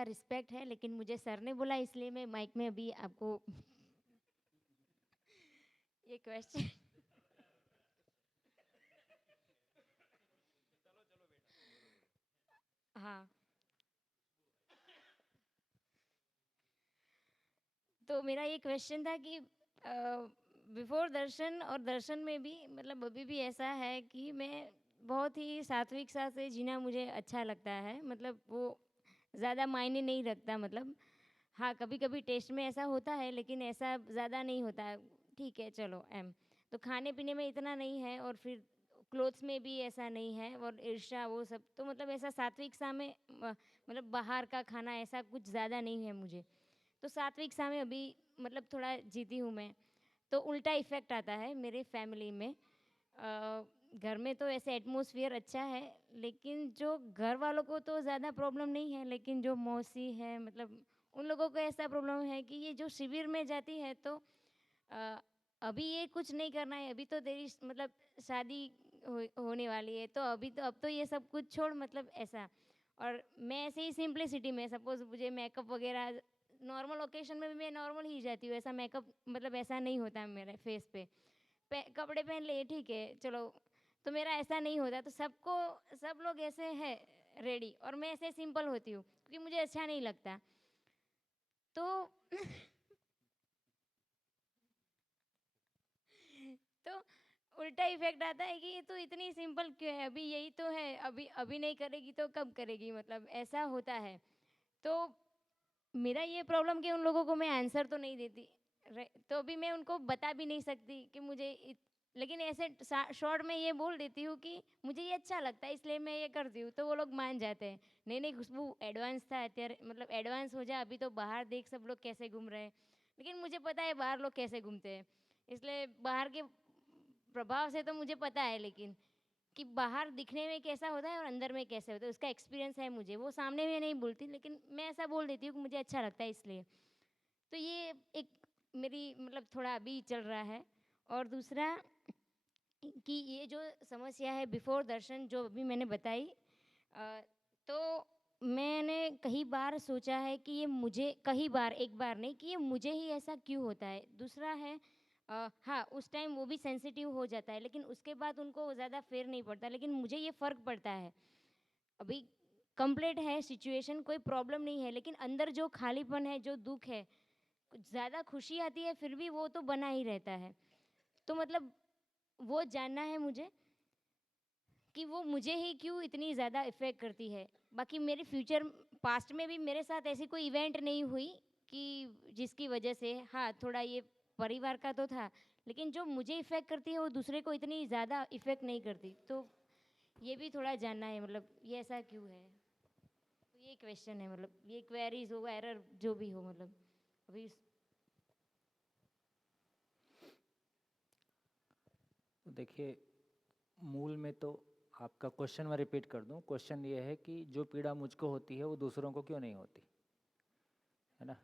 का रिस्पेक्ट है, लेकिन मुझे सर ने बोला इसलिए मैं माइक में अभी आपको ये क्वेश्चन हाँ, तो मेरा ये क्वेश्चन था कि बिफोर दर्शन और दर्शन में भी मतलब अभी भी ऐसा है कि मैं बहुत ही सात्विक सा से जीना मुझे अच्छा लगता है, मतलब वो ज़्यादा मायने नहीं रखता, मतलब हाँ, कभी-कभी टेस्ट में ऐसा होता है, लेकिन ऐसा ज़्यादा नहीं होता है। ठीक है, चलो तो खाने-पीने में इतना नहीं है और फिर क्लोथ्स में भी ऐसा नहीं है और ईर्ष्या वो सब, तो मतलब ऐसा सात्विक सा में मतलब बाहर का खाना ऐसा कुछ ज़्यादा नहीं है मुझे। तो सात्विक सा में अभी मतलब थोड़ा जीती हूँ मैं। तो उल्टा इफ़ेक्ट आता है मेरे फैमिली में। घर में तो ऐसे एटमॉस्फेयर अच्छा है, लेकिन जो घर वालों को तो ज़्यादा प्रॉब्लम नहीं है, लेकिन जो मौसी है मतलब उन लोगों को ऐसा प्रॉब्लम है कि ये जो शिविर में जाती है तो अ, अभी ये कुछ नहीं करना है, अभी तो तेरी मतलब शादी होने वाली है, तो अभी तो अब तो ये सब कुछ छोड़, मतलब ऐसा। और मैं ऐसे ही सिंप्लिसिटी में सपोज़ मुझे मेकअप वगैरह नॉर्मल ओकेशन में भी मैं नॉर्मल ही जाती हूँ, ऐसा मेकअप मतलब ऐसा नहीं होता है मेरे फेस पे। कपड़े पहन लिए ठीक है, चलो, तो मेरा ऐसा नहीं होता, तो सब लोग ऐसे हैं रेडी और मैं ऐसे सिंपल होती हूँ क्योंकि मुझे अच्छा नहीं लगता। तो तो उल्टा इफ़ेक्ट आता है कि ये तो इतनी सिंपल क्यों है? अभी यही तो है, अभी अभी नहीं करेगी तो कब करेगी? मतलब ऐसा होता है। तो मेरा ये प्रॉब्लम कि उन लोगों को मैं आंसर तो नहीं देती। तो अभी मैं उनको बता भी नहीं सकती कि मुझे लेकिन ऐसे शॉर्ट में ये बोल देती हूँ कि मुझे ये अच्छा लगता है इसलिए मैं ये करती हूँ, तो वो लोग मान जाते हैं। नहीं नहीं खुशबू, एडवांस था અત્યારે, मतलब एडवांस हो जा, अभी तो बाहर देख सब लोग कैसे घूम रहे हैं। लेकिन मुझे पता है बाहर लोग कैसे घूमते हैं, इसलिए बाहर के प्रभाव से तो मुझे पता है, लेकिन कि बाहर दिखने में कैसा होता है और अंदर में कैसे होता है उसका एक्सपीरियंस है मुझे। वो सामने में नहीं बोलती, लेकिन मैं ऐसा बोल देती हूँ कि मुझे अच्छा लगता है इसलिए। तो ये एक मेरी मतलब थोड़ा अभी चल रहा है। और दूसरा कि ये जो समस्या है बिफोर दर्शन जो अभी मैंने बताई, तो मैंने कई बार सोचा है कि ये मुझे, कई बार, एक बार नहीं, कि ये मुझे ही ऐसा क्यों होता है। दूसरा है हाँ, उस टाइम वो भी सेंसिटिव हो जाता है, लेकिन उसके बाद उनको ज़्यादा फेर नहीं पड़ता, लेकिन मुझे ये फ़र्क पड़ता है। अभी कंप्लीट है सिचुएशन, कोई प्रॉब्लम नहीं है, लेकिन अंदर जो खालीपन है, जो दुःख है, कुछ ज़्यादा खुशी आती है फिर भी वो तो बना ही रहता है। तो मतलब वो जानना है मुझे कि वो मुझे ही क्यों इतनी ज़्यादा इफ़ेक्ट करती है। बाकी मेरे फ्यूचर पास्ट में भी मेरे साथ ऐसी कोई इवेंट नहीं हुई कि जिसकी वजह से हाँ, थोड़ा ये परिवार का तो था, लेकिन जो मुझे इफ़ेक्ट करती है वो दूसरे को इतनी ज़्यादा इफ़ेक्ट नहीं करती। तो ये भी थोड़ा जानना है, मतलब ये ऐसा क्यों है? तो ये क्वेश्चन है, मतलब ये क्वेरीज़ हो, एरर जो भी हो, मतलब अभी तो देखिए, मूल में तो आपका क्वेश्चन मैं रिपीट कर दूं। क्वेश्चन ये है कि जो पीड़ा मुझको होती है वो दूसरों को क्यों नहीं होती, है ना?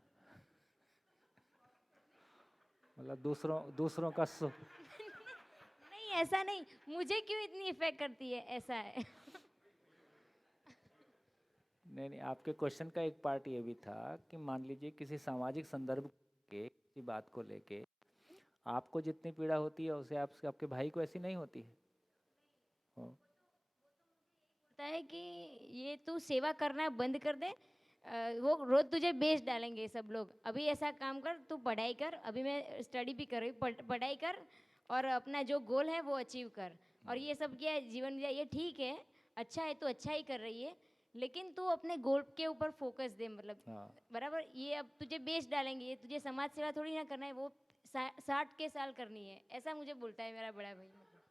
मतलब दूसरों दूसरों का नहीं, ऐसा नहीं, मुझे क्यों इतनी इफ़ेक्ट करती है, ऐसा है। नहीं नहीं, आपके क्वेश्चन का एक पार्ट ये भी था कि मान लीजिए किसी सामाजिक संदर्भ के किसी बात को लेके आपको जितनी पीड़ा होती है उसे आपके भाई को ऐसी नहीं होती है। हाँ। होता है कि ये तू सेवा करना बंद कर दे, वो रोज तुझे बेच डालेंगे सब लोग। अभी ऐसा काम कर, तू पढ़ाई कर, अभी मैं स्टडी भी कर रही हूँ, पढ़ाई कर और अपना जो गोल है वो अचीव कर। और ये सब क्या है, जीवन में ये ठीक है, अच्छा है, तू अच्छा ही कर रही है, लेकिन तू अपने गोल के ऊपर फोकस दे, मतलब हाँ। बराबर। ये अब तुझे बेच डालेंगे, ये तुझे समाज सेवा थोड़ी ना करना है, वो 60 के साल करनी है, ऐसा मुझे बोलता है मेरा बड़ा भाई, मतलब।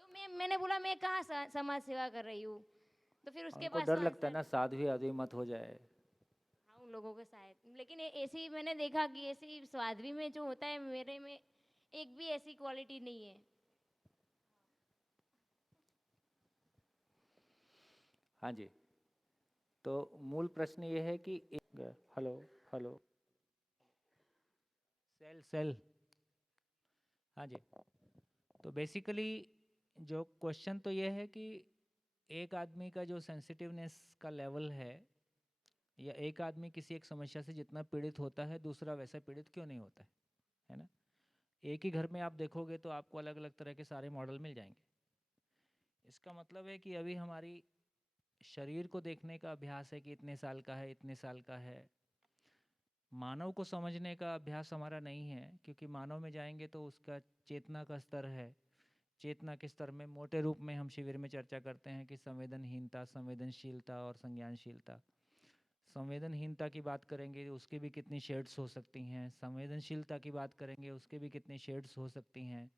तो मैंने बोला मैं कहाँ समाज सेवा कर रही हूँ, तो फिर उसके उनको पास तो डर लगता है आंसर। ना, साध्वी आध्वी मत हो जाए। हाँ, उन लोगों के शायद, लेकिन ऐसे ही मैंने देखा कि ऐसे ही स्वादवी में जो होता है मेरे में एक भी ऐसी क्वालिटी नहीं है। हाँ जी। तो मूल प्रश्न ये है कि हेलो, हेलो, सेल सेल। हाँ जी। तो बेसिकली जो क्वेश्चन तो ये है कि एक आदमी का जो सेंसिटिवनेस का लेवल है या एक आदमी किसी एक समस्या से जितना पीड़ित होता है दूसरा वैसा पीड़ित क्यों नहीं होता है ना? एक ही घर में आप देखोगे तो आपको अलग अलग तरह के सारे मॉडल मिल जाएंगे। इसका मतलब है कि अभी हमारी शरीर को देखने का अभ्यास है कि इतने साल का है, इतने साल का है। मानव को समझने का अभ्यास हमारा नहीं है, क्योंकि मानव में जाएंगे तो उसका चेतना का स्तर है। चेतना के स्तर में मोटे रूप में हम शिविर में चर्चा करते हैं कि संवेदनहीनता, संवेदनशीलता और संज्ञानशीलता। संवेदनहीनता की बात करेंगे उसकी भी कितनी शेड्स हो सकती हैं, संवेदनशीलता की बात करेंगे उसके भी कितनी शेड्स हो सकती हैं,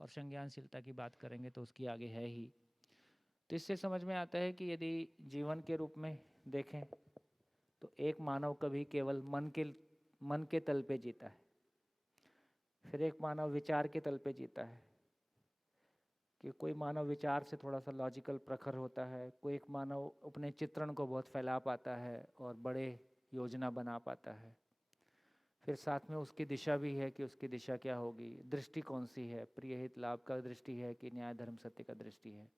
और संज्ञानशीलता की बात करेंगे तो उसकी आगे है ही। तो इससे समझ में आता है कि यदि जीवन के रूप में देखें तो एक मानव कभी केवल मन के तल पे जीता है, फिर एक मानव विचार के तल पे जीता है, कि कोई मानव विचार से थोड़ा सा लॉजिकल प्रखर होता है, कोई एक मानव अपने चित्रण को बहुत फैला पाता है और बड़े योजना बना पाता है। फिर साथ में उसकी दिशा भी है कि उसकी दिशा क्या होगी, दृष्टि कौन सी है, प्रिय हित लाभ का दृष्टि है कि न्याय धर्म सत्य का दृष्टि है।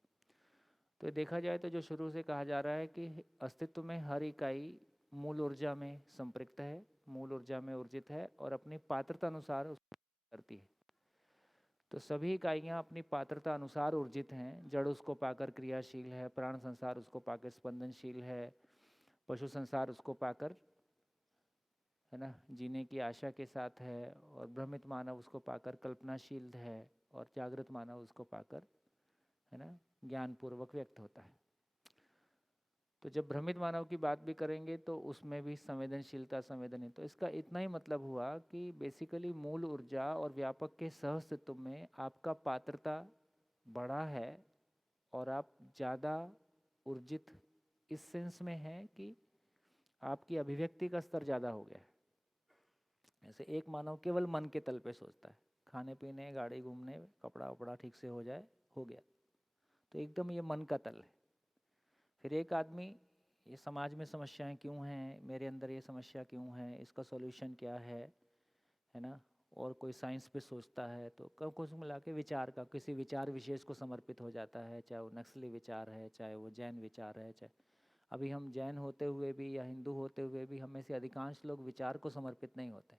तो देखा जाए तो जो शुरू से कहा जा रहा है कि अस्तित्व में हर इकाई मूल ऊर्जा में संपृक्त है, मूल ऊर्जा में ऊर्जित है और अपनी पात्रता अनुसार उसको करती है। तो सभी इकाइयाँ अपनी पात्रता अनुसार ऊर्जित हैं। जड़ उसको पाकर क्रियाशील है, प्राण संसार उसको पाकर स्पंदनशील है, पशु संसार उसको पाकर, है ना, जीने की आशा के साथ है, और भ्रमित मानव उसको पाकर कल्पनाशील है, और जागृत मानव उसको पाकर, है ना, ज्ञानपूर्वक व्यक्त होता है। तो जब भ्रमित मानव की बात भी करेंगे तो उसमें भी संवेदनशीलता संवेदन, तो इसका इतना ही मतलब हुआ कि बेसिकली मूल ऊर्जा और व्यापक के सहअस्तित्व में आपका पात्रता बड़ा है और आप ज़्यादा ऊर्जित इस सेंस में हैं कि आपकी अभिव्यक्ति का स्तर ज़्यादा हो गया है। ऐसे एक मानव केवल मन के तल पे सोचता है, खाने पीने, गाड़ी घूमने, कपड़ा वपड़ा ठीक से हो जाए, हो गया, तो एकदम ये मन का तल है। फिर एक आदमी ये समाज में समस्याएं क्यों हैं, मेरे अंदर ये समस्या क्यों है, इसका सॉल्यूशन क्या है ना, और कोई साइंस पे सोचता है, तो कब कुछ मिला के विचार का किसी विचार विशेष को समर्पित हो जाता है, चाहे वो नक्सली विचार है, चाहे वो जैन विचार है, चाहे अभी हम जैन होते हुए भी या हिंदू होते हुए भी हम में से अधिकांश लोग विचार को समर्पित नहीं होते।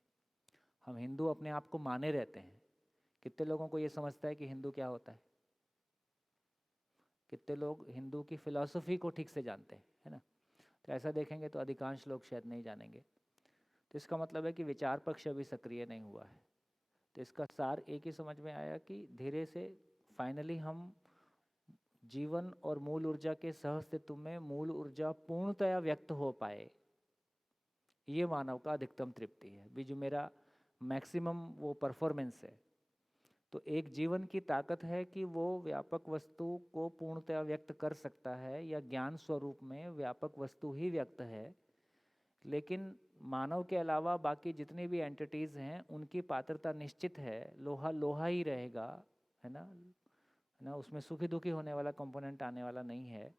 हम हिंदू अपने आप को माने रहते हैं। कितने लोगों को ये समझता है कि हिंदू क्या होता है? कितने लोग हिंदू की फिलॉसफी को ठीक से जानते हैं, है ना? तो ऐसा देखेंगे तो अधिकांश लोग शायद नहीं जानेंगे। तो इसका मतलब है कि विचार पक्ष अभी सक्रिय नहीं हुआ है। तो इसका सार एक ही समझ में आया कि धीरे से फाइनली हम जीवन और मूल ऊर्जा के सहअस्तित्व में मूल ऊर्जा पूर्णतया व्यक्त हो पाए, ये मानव का अधिकतम तृप्ति है भी, जो मेरा मैक्सिमम वो परफॉर्मेंस है। तो एक जीवन की ताकत है कि वो व्यापक वस्तु को पूर्णतया व्यक्त कर सकता है, या ज्ञान स्वरूप में व्यापक वस्तु ही व्यक्त है। लेकिन मानव के अलावा बाकी जितनी भी एंटिटीज़ हैं उनकी पात्रता निश्चित है, लोहा लोहा ही रहेगा, है ना, उसमें सुखी दुखी होने वाला कंपोनेंट आने वाला नहीं है।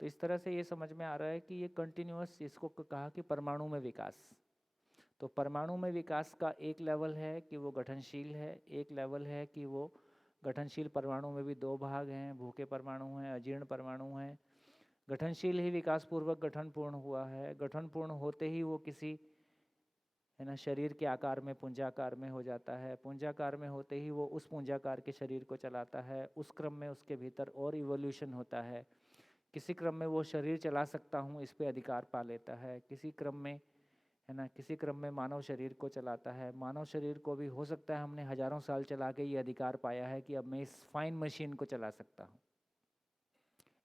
तो इस तरह से ये समझ में आ रहा है कि ये कंटिन्यूअस, इसको कहा कि परमाणु में विकास। तो परमाणु में विकास का एक लेवल है कि वो गठनशील है, एक लेवल है कि वो गठनशील परमाणु में भी दो भाग हैं, भूखे परमाणु हैं, अजीर्ण परमाणु हैं। गठनशील ही विकास पूर्वक गठन पूर्ण हुआ है, गठन पूर्ण होते ही वो किसी, है ना, शरीर के आकार में पुंजाकार में हो जाता है, पुंजाकार में होते ही वो उस पुंजाकार के शरीर को चलाता है, उस क्रम में उसके भीतर और इवोल्यूशन होता है। किसी क्रम में वो शरीर चला सकता हूँ इस पे अधिकार पा लेता है, किसी क्रम में, है ना, किसी क्रम में मानव शरीर को चलाता है। मानव शरीर को भी हो सकता है हमने हजारों साल चला के ये अधिकार पाया है कि अब मैं इस फाइन मशीन को चला सकता हूँ।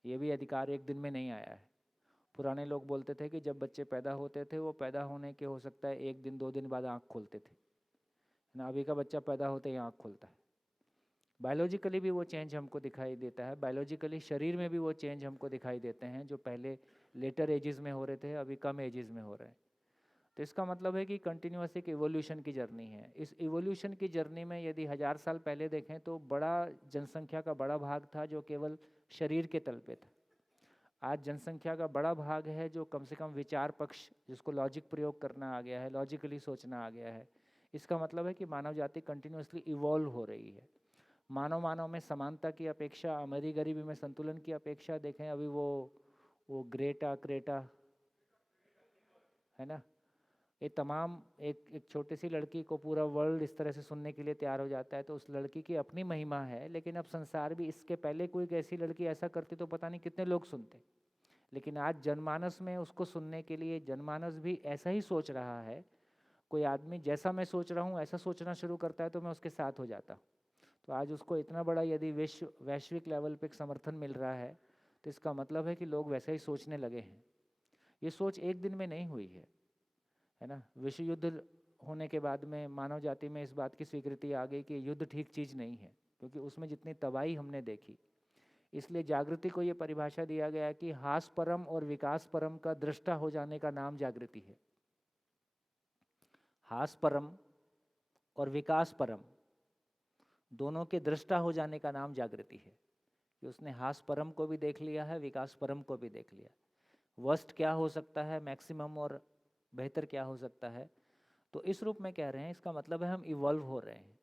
ये भी अधिकार एक दिन में नहीं आया है। पुराने लोग बोलते थे कि जब बच्चे पैदा होते थे वो पैदा होने के हो सकता है एक दिन दो दिन बाद आँख खोलते थे, है ना। अभी का बच्चा पैदा होते ही आँख खोलता है। बायोलॉजिकली भी वो चेंज हमको दिखाई देता है, बायोलॉजिकली शरीर में भी वो चेंज हमको दिखाई देते हैं, जो पहले लेटर एजेस में हो रहे थे अभी कम एजेस में हो रहे हैं। तो इसका मतलब है कि कंटिन्यूअस एक इवोल्यूशन की जर्नी है। इस इवोल्यूशन की जर्नी में यदि 1000 साल पहले देखें तो बड़ा जनसंख्या का बड़ा भाग था जो केवल शरीर के तल पे था। आज जनसंख्या का बड़ा भाग है जो कम से कम विचार पक्ष, जिसको लॉजिक प्रयोग करना आ गया है, लॉजिकली सोचना आ गया है। इसका मतलब है कि मानव जाति कंटिन्यूअसली इवॉल्व हो रही है। मानव मानव में समानता की अपेक्षा, अमीरी गरीबी में संतुलन की अपेक्षा देखें, अभी वो ग्रेटा क्रेटा है ना। ये तमाम एक छोटी सी लड़की को पूरा वर्ल्ड इस तरह से सुनने के लिए तैयार हो जाता है, तो उस लड़की की अपनी महिमा है। लेकिन अब संसार भी, इसके पहले कोई ऐसी लड़की ऐसा करती तो पता नहीं कितने लोग सुनते, लेकिन आज जनमानस में उसको सुनने के लिए जनमानस भी ऐसा ही सोच रहा है। कोई आदमी जैसा मैं सोच रहा हूँ ऐसा सोचना शुरू करता है तो मैं उसके साथ हो जाता हूँ। तो आज उसको इतना बड़ा यदि वैश्विक लेवल पे एक समर्थन मिल रहा है, तो इसका मतलब है कि लोग वैसा ही सोचने लगे हैं। ये सोच एक दिन में नहीं हुई है ना। विश्व युद्ध होने के बाद में मानव जाति में इस बात की स्वीकृति आ गई कि युद्ध ठीक चीज़ नहीं है, क्योंकि उसमें जितनी तबाही हमने देखी। इसलिए जागृति को ये परिभाषा दिया गया कि हास परम और विकास परम का दृष्टा हो जाने का नाम जागृति है। हास परम और विकास परम दोनों के दृष्टा हो जाने का नाम जागृति है, कि उसने हास परम को भी देख लिया है, विकास परम को भी देख लिया। वर्स्ट क्या हो सकता है, मैक्सिमम और बेहतर क्या हो सकता है, तो इस रूप में कह रहे हैं। इसका मतलब है हम इवॉल्व हो रहे हैं।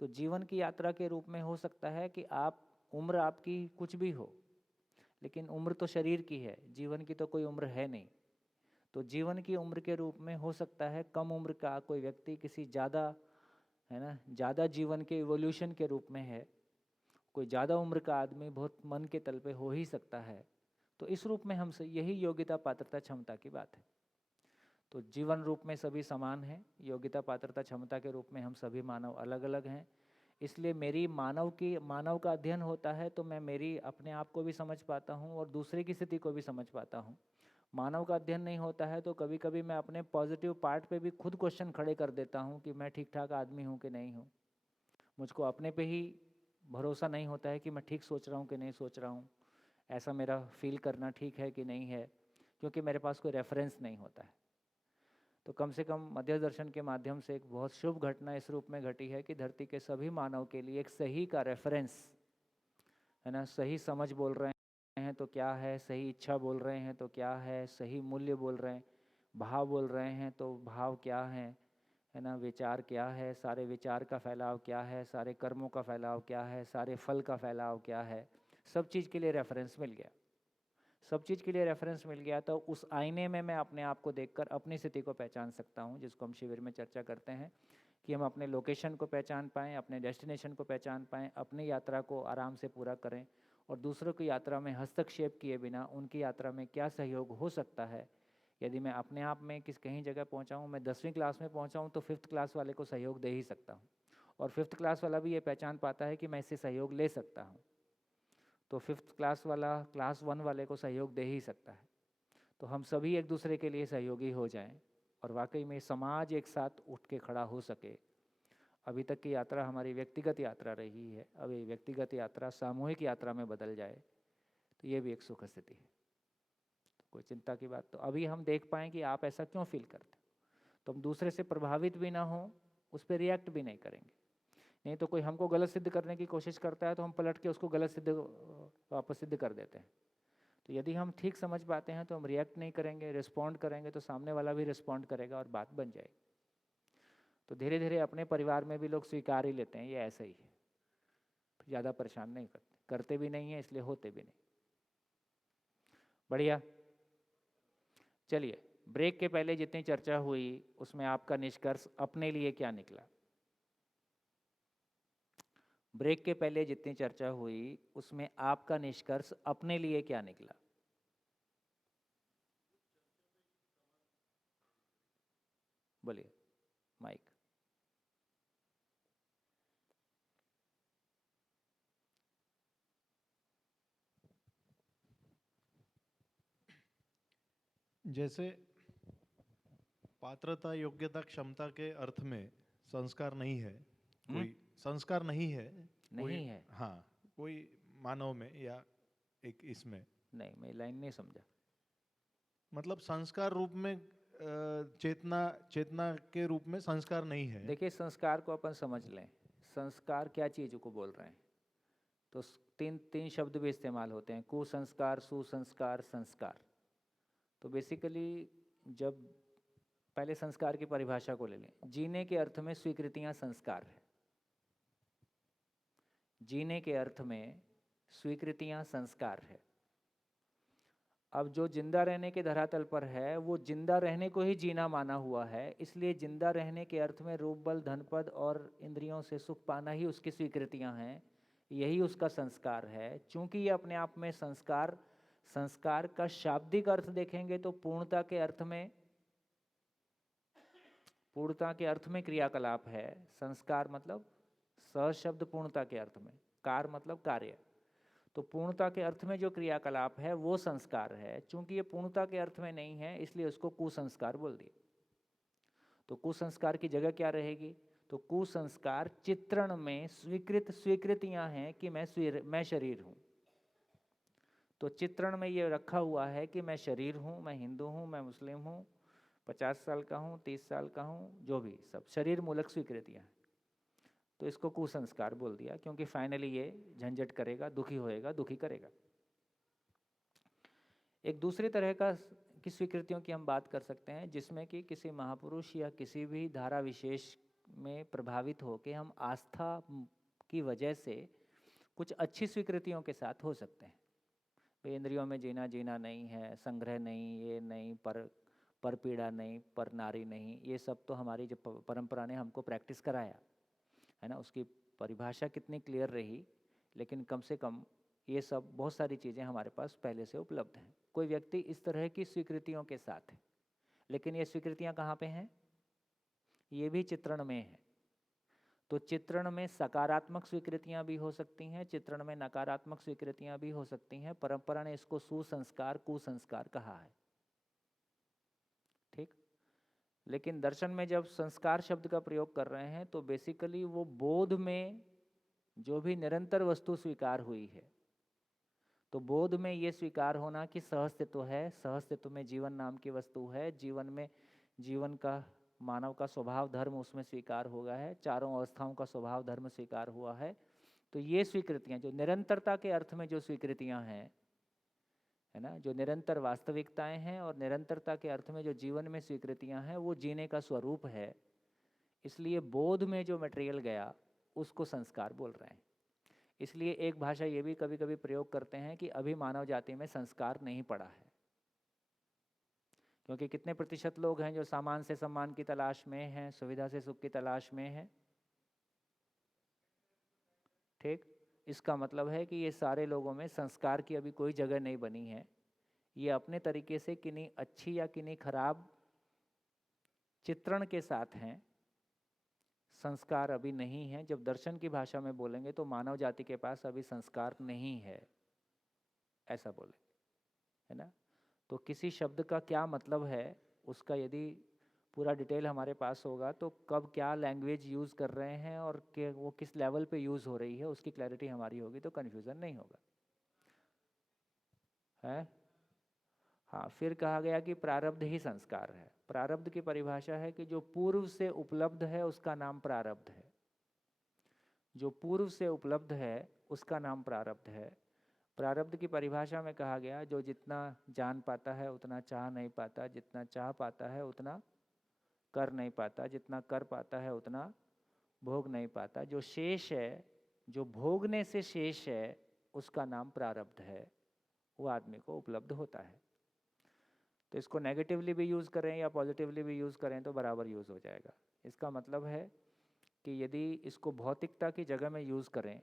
तो जीवन की यात्रा के रूप में हो सकता है कि आप, उम्र आपकी कुछ भी हो, लेकिन उम्र तो शरीर की है, जीवन की तो कोई उम्र है नहीं। तो जीवन की उम्र के रूप में हो सकता है कम उम्र का कोई व्यक्ति किसी ज़्यादा, है ना, ज़्यादा जीवन के इवोल्यूशन के रूप में है। कोई ज़्यादा उम्र का आदमी बहुत मन के तल पे हो ही सकता है। तो इस रूप में हमसे यही योग्यता पात्रता क्षमता की बात है। तो जीवन रूप में सभी समान हैं, योग्यता पात्रता क्षमता के रूप में हम सभी मानव अलग अलग हैं। इसलिए मेरी मानव का अध्ययन होता है तो मैं मेरी अपने आप को भी समझ पाता हूँ और दूसरे की स्थिति को भी समझ पाता हूँ। मानव का अध्ययन नहीं होता है तो कभी कभी मैं अपने पॉजिटिव पार्ट पे भी खुद क्वेश्चन खड़े कर देता हूँ कि मैं ठीक ठाक आदमी हूँ कि नहीं हूँ। मुझको अपने पे ही भरोसा नहीं होता है कि मैं ठीक सोच रहा हूँ कि नहीं सोच रहा हूँ, ऐसा मेरा फील करना ठीक है कि नहीं है, क्योंकि मेरे पास कोई रेफरेंस नहीं होता है। तो कम से कम मध्य दर्शन के माध्यम से एक बहुत शुभ घटना इस रूप में घटी है कि धरती के सभी मानव के लिए एक सही का रेफरेंस, है ना, सही समझ बोल रहे हैं तो क्या है, सही इच्छा बोल रहे हैं तो क्या है, सही मूल्य बोल रहे हैं, भाव बोल रहे हैं तो भाव क्या है ना, विचार क्या है, सारे विचार का फैलाव क्या है, सारे कर्मों का फैलाव क्या है, सारे फल का फैलाव क्या है, सब चीज़ के लिए रेफरेंस मिल गया। सब चीज़ के लिए रेफरेंस मिल गया तो उस आईने में मैं अपने आप को देखकर अपनी स्थिति को पहचान सकता हूँ, जिसको हम शिविर में चर्चा करते हैं कि हम अपने लोकेशन को पहचान पाएँ, अपने डेस्टिनेशन को पहचान पाएँ, अपनी यात्रा को आराम से पूरा करें और दूसरों की यात्रा में हस्तक्षेप किए बिना उनकी यात्रा में क्या सहयोग हो सकता है। यदि मैं अपने आप में कहीं जगह पहुँचा हूँ, मैं 10वीं क्लास में पहुँचा हूँ तो 5th क्लास वाले को सहयोग दे ही सकता हूँ, और 5th क्लास वाला भी ये पहचान पाता है कि मैं इससे सहयोग ले सकता हूँ, तो 5th क्लास वाला क्लास 1 वाले को सहयोग दे ही सकता है। तो हम सभी एक दूसरे के लिए सहयोगी हो जाएं और वाकई में समाज एक साथ उठ के खड़ा हो सके। अभी तक की यात्रा हमारी व्यक्तिगत यात्रा रही है, अब ये व्यक्तिगत यात्रा सामूहिक यात्रा में बदल जाए तो ये भी एक सुख स्थिति है। तो कोई चिंता की बात, तो अभी हम देख पाएँ कि आप ऐसा क्यों फील करते हो, तो हम दूसरे से प्रभावित भी ना हो, उस पर रिएक्ट भी नहीं करेंगे। नहीं तो कोई हमको गलत सिद्ध करने की कोशिश करता है तो हम पलट के उसको गलत सिद्ध वापस सिद्ध कर देते हैं। तो यदि हम ठीक समझ पाते हैं तो हम रिएक्ट नहीं करेंगे, रिस्पॉन्ड करेंगे तो सामने वाला भी रिस्पॉन्ड करेगा और बात बन जाएगी। तो धीरे धीरे अपने परिवार में भी लोग स्वीकार ही लेते हैं, ये ऐसा ही है, ज़्यादा परेशान नहीं करते भी नहीं है, इसलिए होते भी नहीं। बढ़िया, चलिए ब्रेक के पहले जितनी चर्चा हुई उसमें आपका निष्कर्ष अपने लिए क्या निकला? ब्रेक के पहले जितनी चर्चा हुई उसमें आपका निष्कर्ष अपने लिए क्या निकला? बोलिए, माइक। जैसे पात्रता, योग्यता, क्षमता के अर्थ में संस्कार नहीं है, कोई संस्कार नहीं है, कोई नहीं है, हाँ, कोई मानव में या एक इसमें नहीं, मैं लाइन नहीं समझा। मतलब संस्कार रूप में चेतना चेतना के रूप में संस्कार नहीं है। देखिए संस्कार को अपन समझ लें, संस्कार क्या चीज़ को बोल रहे हैं, तो तीन शब्द भी इस्तेमाल होते हैं, कुसंस्कार, सुसंस्कार, संस्कार। तो बेसिकली जब पहले संस्कार की परिभाषा को ले लें, जीने के अर्थ में स्वीकृतियां संस्कार है। जीने के अर्थ में स्वीकृतियां संस्कार है। अब जो जिंदा रहने के धरातल पर है वो जिंदा रहने को ही जीना माना हुआ है, इसलिए जिंदा रहने के अर्थ में रूप बल धन पद और इंद्रियों से सुख पाना ही उसकी स्वीकृतियां हैं, यही उसका संस्कार है। चूंकि ये अपने आप में संस्कार, संस्कार का शाब्दिक अर्थ देखेंगे तो पूर्णता के अर्थ में, पूर्णता के अर्थ में क्रियाकलाप है। संस्कार मतलब स शब्द पूर्णता के अर्थ में, कार मतलब कार्य, तो पूर्णता के अर्थ में जो क्रियाकलाप है वो संस्कार है। चूंकि ये पूर्णता के अर्थ में नहीं है इसलिए उसको कुसंस्कार बोल दिए। तो कुसंस्कार की जगह क्या रहेगी? तो कुसंस्कार चित्रण में स्वीकृत स्वीकृतियां हैं कि मैं शरीर हूं। तो चित्रण में ये रखा हुआ है कि मैं शरीर हूं, मैं हिंदू हूं, मैं मुस्लिम हूं, 50 साल का हूं, 30 साल का हूं, जो भी सब शरीर मूलक स्वीकृतियां हैं। तो इसको कुसंस्कार बोल दिया, क्योंकि फाइनली ये झंझट करेगा, दुखी होएगा, दुखी करेगा। एक दूसरी तरह का की स्वीकृतियों की हम बात कर सकते हैं, जिसमें कि किसी महापुरुष या किसी भी धारा विशेष में प्रभावित होकर हम आस्था की वजह से कुछ अच्छी स्वीकृतियों के साथ हो सकते हैं। भाई इंद्रियों में जीना जीना नहीं है, संग्रह नहीं, ये नहीं, पर पीड़ा नहीं, पर नारी नहीं, ये सब तो हमारी जो परंपरा ने हमको प्रैक्टिस कराया है ना। उसकी परिभाषा कितनी क्लियर रही, लेकिन कम से कम ये सब बहुत सारी चीज़ें हमारे पास पहले से उपलब्ध हैं। कोई व्यक्ति इस तरह की स्वीकृतियों के साथ है, लेकिन ये स्वीकृतियां कहाँ पे हैं? ये भी चित्रण में है। तो चित्रण में सकारात्मक स्वीकृतियां भी हो सकती हैं, चित्रण में नकारात्मक स्वीकृतियां भी हो सकती हैं। परंपरा ने इसको सुसंस्कार, कुसंस्कार कहा है, ठीक। लेकिन दर्शन में जब संस्कार शब्द का प्रयोग कर रहे हैं तो बेसिकली वो बोध में जो भी निरंतर वस्तु स्वीकार हुई है, तो बोध में ये स्वीकार होना कि सहअस्तित्व है, सहअस्तित्व में जीवन नाम की वस्तु है, जीवन में जीवन का, मानव का स्वभाव धर्म उसमें स्वीकार हो गया है, चारों अवस्थाओं का स्वभाव धर्म स्वीकार हुआ है। तो ये स्वीकृतियाँ जो निरंतरता के अर्थ में जो स्वीकृतियाँ हैं, है ना, जो निरंतर वास्तविकताएं हैं और निरंतरता के अर्थ में जो जीवन में स्वीकृतियां हैं, वो जीने का स्वरूप है। इसलिए बोध में जो मटेरियल गया उसको संस्कार बोल रहे हैं। इसलिए एक भाषा ये भी कभी कभी प्रयोग करते हैं कि अभी मानव जाति में संस्कार नहीं पड़ा है, क्योंकि कितने प्रतिशत लोग हैं जो सामान से सम्मान की तलाश में हैं, सुविधा से सुख की तलाश में हैं, ठीक। इसका मतलब है कि ये सारे लोगों में संस्कार की अभी कोई जगह नहीं बनी है। ये अपने तरीके से किन्हीं अच्छी या किन्हीं खराब चित्रण के साथ हैं, संस्कार अभी नहीं है। जब दर्शन की भाषा में बोलेंगे तो मानव जाति के पास अभी संस्कार नहीं है, ऐसा बोले, है ना। तो किसी शब्द का क्या मतलब है उसका यदि पूरा डिटेल हमारे पास होगा तो कब क्या लैंग्वेज यूज़ कर रहे हैं और कि वो किस लेवल पे यूज़ हो रही है उसकी क्लैरिटी हमारी होगी तो कन्फ्यूज़न नहीं होगा, है। हाँ, फिर कहा गया कि प्रारब्ध ही संस्कार है। प्रारब्ध की परिभाषा है कि जो पूर्व से उपलब्ध है उसका नाम प्रारब्ध है, जो पूर्व से उपलब्ध है उसका नाम प्रारब्ध है। प्रारब्ध की परिभाषा में कहा गया जो जितना जान पाता है उतना चाह नहीं पाता, जितना चाह पाता है उतना कर नहीं पाता, जितना कर पाता है उतना भोग नहीं पाता। जो शेष है, जो भोगने से शेष है, उसका नाम प्रारब्ध है, वो आदमी को उपलब्ध होता है। तो इसको नेगेटिवली भी यूज़ करें या पॉजिटिवली भी यूज़ करें तो बराबर यूज़ हो जाएगा। इसका मतलब है कि यदि इसको भौतिकता की जगह में यूज़ करें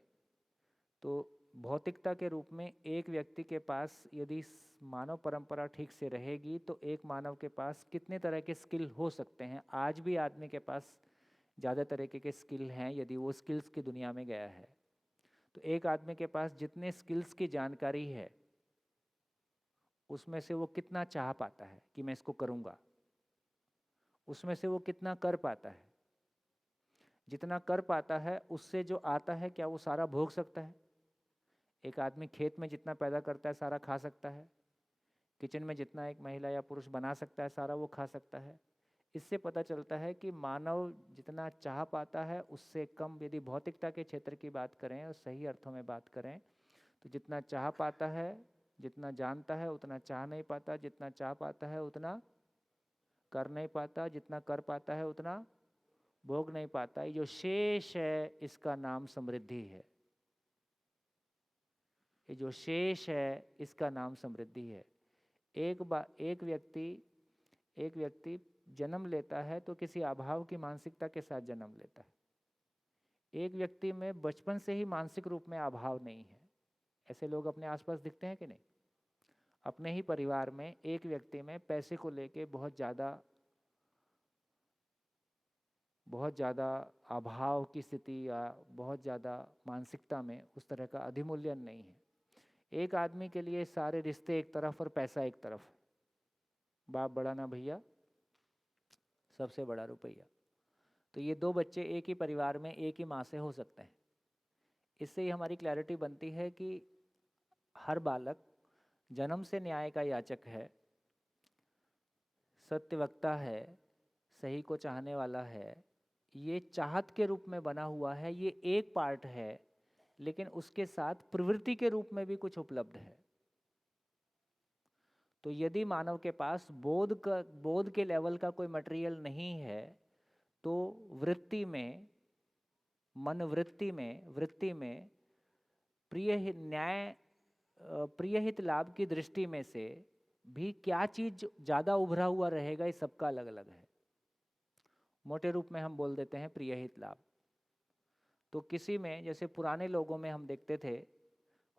तो भौतिकता के रूप में एक व्यक्ति के पास यदि मानव परंपरा ठीक से रहेगी तो एक मानव के पास कितने तरह के स्किल हो सकते हैं। आज भी आदमी के पास ज़्यादा तरीके के स्किल हैं यदि वो स्किल्स की दुनिया में गया है। तो एक आदमी के पास जितने स्किल्स की जानकारी है उसमें से वो कितना चाह पाता है कि मैं इसको करूँगा, उसमें से वो कितना कर पाता है। जितना कर पाता है उससे जो आता है क्या वो सारा भोग सकता है? एक आदमी खेत में जितना पैदा करता है सारा खा सकता है, किचन में जितना एक महिला या पुरुष बना सकता है सारा वो खा सकता है। इससे पता चलता है कि मानव जितना चाह पाता है उससे कम, यदि भौतिकता के क्षेत्र की बात करें और सही अर्थों में बात करें तो जितना चाह पाता है, जितना जानता है उतना चाह नहीं पाता, जितना चाह पाता है उतना कर नहीं पाता, जितना कर पाता है उतना भोग नहीं पाता। ये जो शेष है इसका नाम समृद्धि है। ये जो शेष है इसका नाम समृद्धि है। एक व्यक्ति जन्म लेता है तो किसी अभाव की मानसिकता के साथ जन्म लेता है। एक व्यक्ति में बचपन से ही मानसिक रूप में अभाव नहीं है। ऐसे लोग अपने आसपास दिखते हैं कि नहीं? अपने ही परिवार में एक व्यक्ति में पैसे को लेके बहुत ज़्यादा अभाव की स्थिति या बहुत ज़्यादा मानसिकता में उस तरह का अधिमूल्यन नहीं है। एक आदमी के लिए सारे रिश्ते एक तरफ और पैसा एक तरफ। बाप बड़ा ना भैया, सबसे बड़ा रुपया। तो ये दो बच्चे एक ही परिवार में एक ही माँ से हो सकते हैं। इससे ही हमारी क्लैरिटी बनती है कि हर बालक जन्म से न्याय का याचक है, सत्यवक्ता है, सही को चाहने वाला है। ये चाहत के रूप में बना हुआ है, ये एक पार्ट है, लेकिन उसके साथ प्रवृत्ति के रूप में भी कुछ उपलब्ध है। तो यदि मानव के पास बोध के लेवल का कोई मटेरियल नहीं है, तो वृत्ति में प्रिय हित लाभ की दृष्टि में से भी क्या चीज ज़्यादा उभरा हुआ रहेगा, ये सबका अलग अलग है। मोटे रूप में हम बोल देते हैं प्रिय हित लाभ। तो किसी में, जैसे पुराने लोगों में हम देखते थे,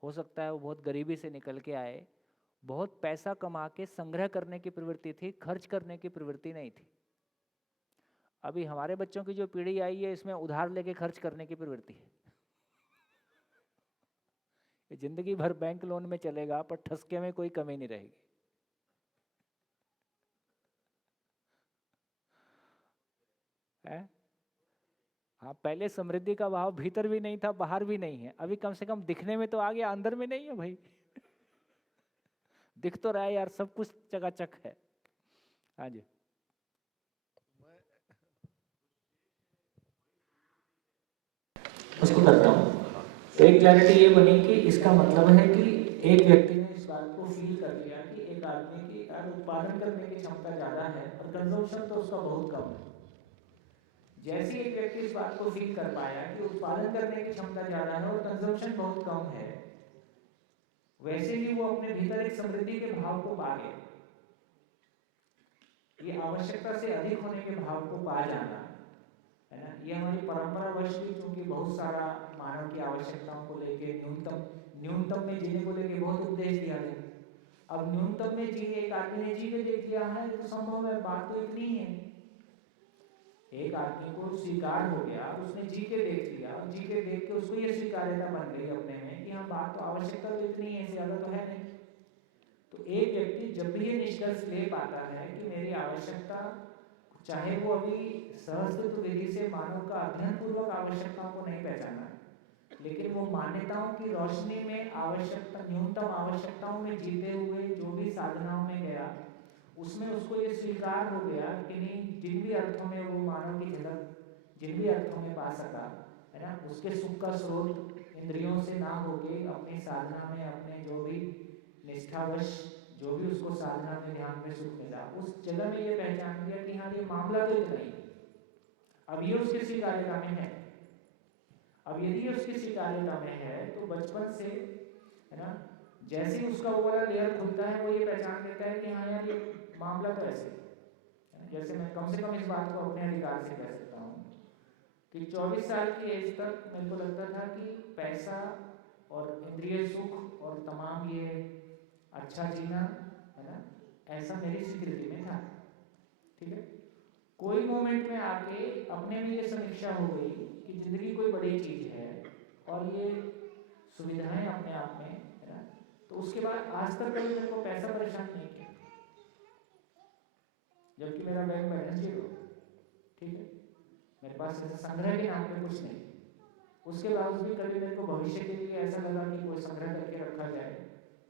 हो सकता है वो बहुत गरीबी से निकल के आए, बहुत पैसा कमा के संग्रह करने की प्रवृत्ति थी, खर्च करने की प्रवृत्ति नहीं थी। अभी हमारे बच्चों की जो पीढ़ी आई है, इसमें उधार लेके खर्च करने की प्रवृत्ति है। ये जिंदगी भर बैंक लोन में चलेगा, पर ठसके में कोई कमी नहीं रहेगी। है? हाँ, पहले समृद्धि का भाव भीतर भी नहीं था, बाहर भी नहीं है। अभी कम से कम दिखने में तो आ गया, अंदर में नहीं है भाई। दिख तो रहा है यार, सब कुछ चकाचक है। हाँ जी। उसको करता हूँ। तो एक क्लैरिटी ये बनी कि इसका मतलब है कि एक व्यक्ति ने इस बात को फील कर लिया कि एक आदमी की उत्पादन करने की क्षमता ज़्यादा है और कंजम्पशन तो उसका बहुत कम है। जैसे ही एक व्यक्ति इस बात को फील कर पाया कि उत्पादन करने की क्षमता ज़्यादा है और कंजम्पशन बहुत कम है, वैसे ही वो अपने भीतर एक समृद्धि के भाव को पा गया। ये आवश्यकता से अधिक होने के भाव को पा जाना है ना, ये हमारी परंपरा वश भी, क्योंकि बहुत सारा मानव की आवश्यकताओं को लेके न्यूनतम में जीने को लेके बहुत उपदेश दिया गया। अब न्यूनतम में जी एक आदमी ने जी के देख लिया है तो संभव है, बात तो इतनी है। एक आदमी को स्वीकार हो गया, उसने जी के देख लिया, और जी के देख के उसको ये स्वीकार्यता बन गई अपने में कि हाँ, बात तो आवश्यकता तो इतनी है, ज्यादा तो है नहीं। तो एक व्यक्ति जब भी ये निष्कर्ष ले पाता है कि मेरी आवश्यकता, चाहे वो अभी सहस्त्र विधि से मानव का अध्ययन पूर्वक आवश्यकताओं को नहीं पहचाना, लेकिन वो मान्यताओं की रोशनी में आवश्यकता, न्यूनतम आवश्यकताओं में जीते हुए जो भी साधनाओं में गया, उसमें उसको ये स्वीकार हो गया कि नहीं, जिन भी अर्थों में वो मानव की झलक जिन भी अर्थों में पा सका, है ना, उसके सुख का स्रोत इंद्रियों से ना होके अपनी साधना में, अपने जो भी निष्ठावश जो भी उसको साधना में ध्यान में सुख मिला, उस जगह में ये पहचान लिया कि हाँ, ये मामला तो इतना ही। अब ये उसकी स्वीकार्यता में है। अब यदि उसकी स्वीकार्यता में है तो बचपन से, है ना, जैसे ही उसका वो वाला लेयर खुलता है, वो ये पहचान लेता है कि हाँ यार, ये मामला तो ऐसे है। जैसे मैं कम से कम इस बात को अपने अधिकार से कह सकता हूँ कि 24 साल की एज तक मेरे को लगता था कि पैसा और इंद्रिय सुख और तमाम ये अच्छा जीना, है ना, ऐसा मेरी स्वीकृति में था। ठीक है। कोई मोमेंट में आके अपने में ये समीक्षा हो गई कि जिंदगी कोई बड़ी चीज है और ये सुविधाएं अपने आप में, है ना, तो उसके बाद आज तक कभी मेरे को पैसा परेशान नहीं किया, जबकि मेरा बैंक बैलेंस जीरो। ठीक है, मेरे पास ऐसा संग्रह के नाम पे कुछ नहीं। उसके बावजूद भी कभी मेरे को भविष्य के लिए ऐसा लगा कि कोई संग्रह करके रखा जाए।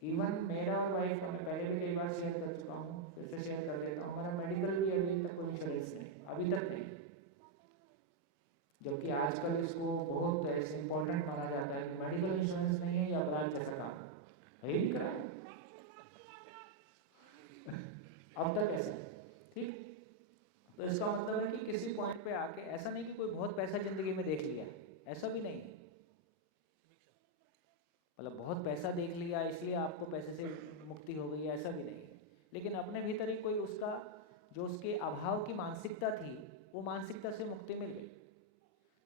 इवन मेरा और वाइफ का, मैं पहले भी कई बार शेयर कर चुका हूँ, फिर से शेयर कर देता हूँ, हमारा मेडिकल भी अभी तक कोई इंश्योरेंस नहीं, अभी तक नहीं। जबकि आजकल इसको बहुत ऐसे इंपॉर्टेंट माना जाता है कि मेडिकल इंश्योरेंस नहीं है, या अपराध जैसा काम है ही नहीं कराया अब तक ऐसा। ठीक, तो इसका मतलब है कि किसी पॉइंट पे आके, ऐसा नहीं कि कोई बहुत पैसा जिंदगी में देख लिया, ऐसा भी नहीं है। मतलब बहुत पैसा देख लिया इसलिए आपको पैसे से मुक्ति हो गई, ऐसा भी नहीं है। लेकिन अपने भीतर ही कोई उसका जो उसके अभाव की मानसिकता थी वो मानसिकता से मुक्ति मिल गई।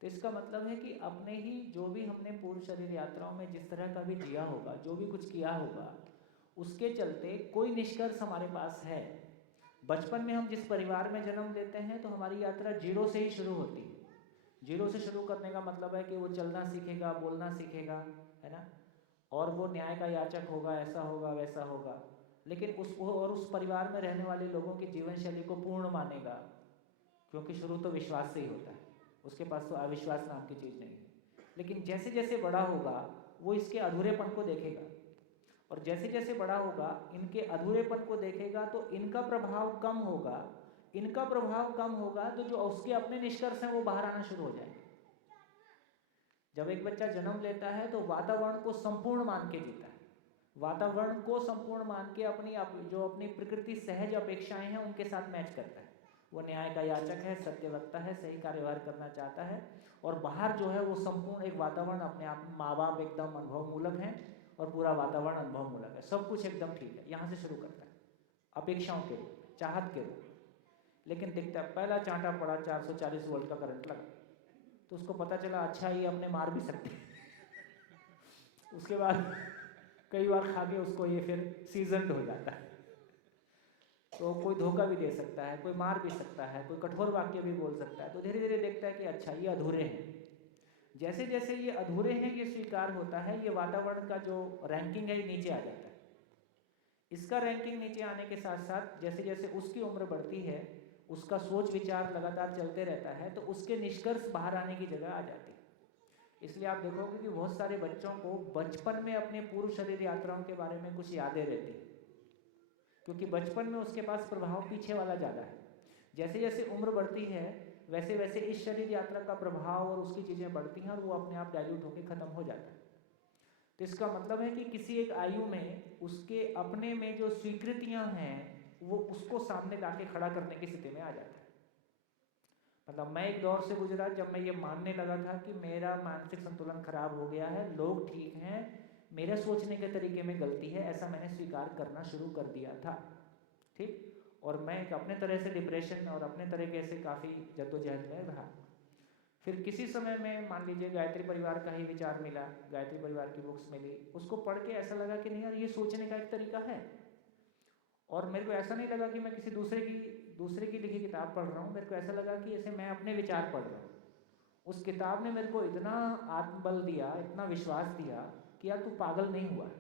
तो इसका मतलब है कि अपने ही जो भी हमने पूर्व शरीर यात्राओं में जिस तरह का भी जिया होगा, जो भी कुछ किया होगा, उसके चलते कोई निष्कर्ष हमारे पास है। बचपन में हम जिस परिवार में जन्म लेते हैं तो हमारी यात्रा जीरो से ही शुरू होती है। जीरो से शुरू करने का मतलब है कि वो चलना सीखेगा, बोलना सीखेगा, है ना, और वो न्याय का याचक होगा, ऐसा होगा वैसा होगा। लेकिन उस परिवार में रहने वाले लोगों की जीवन शैली को पूर्ण मानेगा, क्योंकि शुरू तो विश्वास से ही होता है, उसके पास तो अविश्वास नाम की चीज़ नहीं है। लेकिन जैसे जैसे बड़ा होगा वो इसके अधूरेपन को देखेगा, और जैसे जैसे बड़ा होगा इनके अधूरेपन को देखेगा तो इनका प्रभाव कम होगा। इनका प्रभाव कम होगा तो जो उसके अपने निष्कर्ष हैं वो बाहर आना शुरू हो जाएंगे। जब एक बच्चा जन्म लेता है तो वातावरण को संपूर्ण मान के जीता है, वातावरण को संपूर्ण मान के जो अपनी प्रकृति सहज अपेक्षाएं हैं उनके साथ मैच करता है। वो न्याय का याचक है, सत्यवक्ता है, सही कार्यवाह करना चाहता है, और बाहर जो है वो संपूर्ण एक वातावरण अपने आप, माँ बाप एकदम अनुभवमूलक हैं और पूरा वातावरण अनुभवमूलक है, सब कुछ एकदम ठीक है। यहाँ से शुरू करता है अपेक्षाओं के रूप में, चाहत के रूप में। लेकिन दिखता है पहला चांटा पड़ा, 440 वोल्ट का करंट लगा, तो उसको पता चला अच्छा ये अपने मार भी सकते हैं। उसके बाद कई बार खा के उसको ये फिर सीजनड हो जाता है। तो कोई धोखा भी दे सकता है, कोई मार भी सकता है, कोई कठोर वाक्य भी बोल सकता है। तो धीरे धीरे देखता है कि अच्छा ये अधूरे हैं। जैसे जैसे ये अधूरे हैं ये स्वीकार होता है, ये वातावरण का जो रैंकिंग है ये नीचे आ जाता है। इसका रैंकिंग नीचे आने के साथ साथ जैसे जैसे उसकी उम्र बढ़ती है, उसका सोच विचार लगातार चलते रहता है, तो उसके निष्कर्ष बाहर आने की जगह आ जाती है। इसलिए आप देखोगे कि बहुत सारे बच्चों को बचपन में अपने पूर्व शरीर यात्राओं के बारे में कुछ यादें रहती हैं, क्योंकि बचपन में उसके पास प्रभाव पीछे वाला ज़्यादा है। जैसे जैसे उम्र बढ़ती है वैसे वैसे इस शरीर यात्रा का प्रभाव और उसकी चीज़ें बढ़ती हैं और वो अपने आप डाइल्यूट होकर ख़त्म हो जाता है। तो इसका मतलब है कि किसी एक आयु में उसके अपने में जो स्वीकृतियाँ हैं वो उसको सामने लाके खड़ा करने की स्थिति में आ जाता है। मतलब मैं एक दौर से गुजरा जब मैं ये मानने लगा था कि मेरा मानसिक संतुलन खराब हो गया है, लोग ठीक हैं, मेरे सोचने के तरीके में गलती है, ऐसा मैंने स्वीकार करना शुरू कर दिया था। ठीक, और मैं एक अपने तरह से डिप्रेशन और अपने तरीके से काफ़ी जद्दोजहद में रहा। फिर किसी समय में मान लीजिए गायत्री परिवार का ही विचार मिला, गायत्री परिवार की बुक्स मिली, उसको पढ़ के ऐसा लगा कि नहीं यार ये सोचने का एक तरीका है। और मेरे को ऐसा नहीं लगा कि मैं किसी दूसरे की लिखी किताब पढ़ रहा हूँ, मेरे को ऐसा लगा कि ऐसे मैं अपने विचार पढ़ रहा हूँ। उस किताब ने मेरे को इतना आत्मबल दिया, इतना विश्वास दिया कि यार तू पागल नहीं हुआ है,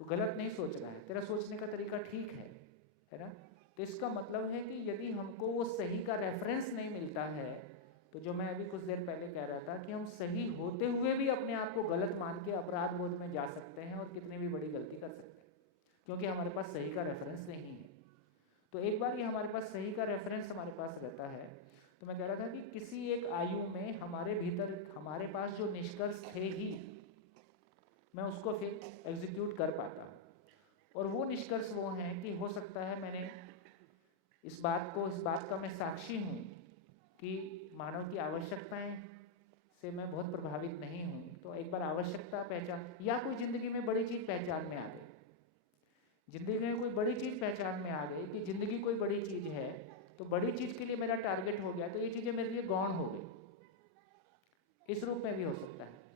तू गलत नहीं सोच रहा है, तेरा सोचने का तरीका ठीक है ना। तो इसका मतलब है कि यदि हमको वो सही का रेफरेंस नहीं मिलता है, तो जो मैं अभी कुछ देर पहले कह रहा था कि हम सही होते हुए भी अपने आप को गलत मान के अपराध बोध में जा सकते हैं और कितनी भी बड़ी गलती कर सकते हैं, क्योंकि हमारे पास सही का रेफरेंस नहीं है। तो एक बार ये हमारे पास सही का रेफरेंस हमारे पास रहता है, तो मैं कह रहा था कि किसी एक आयु में हमारे भीतर हमारे पास जो निष्कर्ष थे ही, मैं उसको फिर एग्जीक्यूट कर पाता हूँ। और वो निष्कर्ष वो हैं कि हो सकता है मैंने इस बात का मैं साक्षी हूँ कि मानव की आवश्यकताएं से मैं बहुत प्रभावित नहीं हूँ। तो एक बार आवश्यकता पहचान, या कोई ज़िंदगी में बड़ी चीज़ पहचान में आ गई, ज़िंदगी में कोई बड़ी चीज़ पहचान में आ गई कि ज़िंदगी कोई बड़ी चीज़ है, तो बड़ी चीज़ के लिए मेरा टारगेट हो गया, तो ये चीज़ें मेरे लिए गौण हो गई। इस रूप में भी हो सकता है।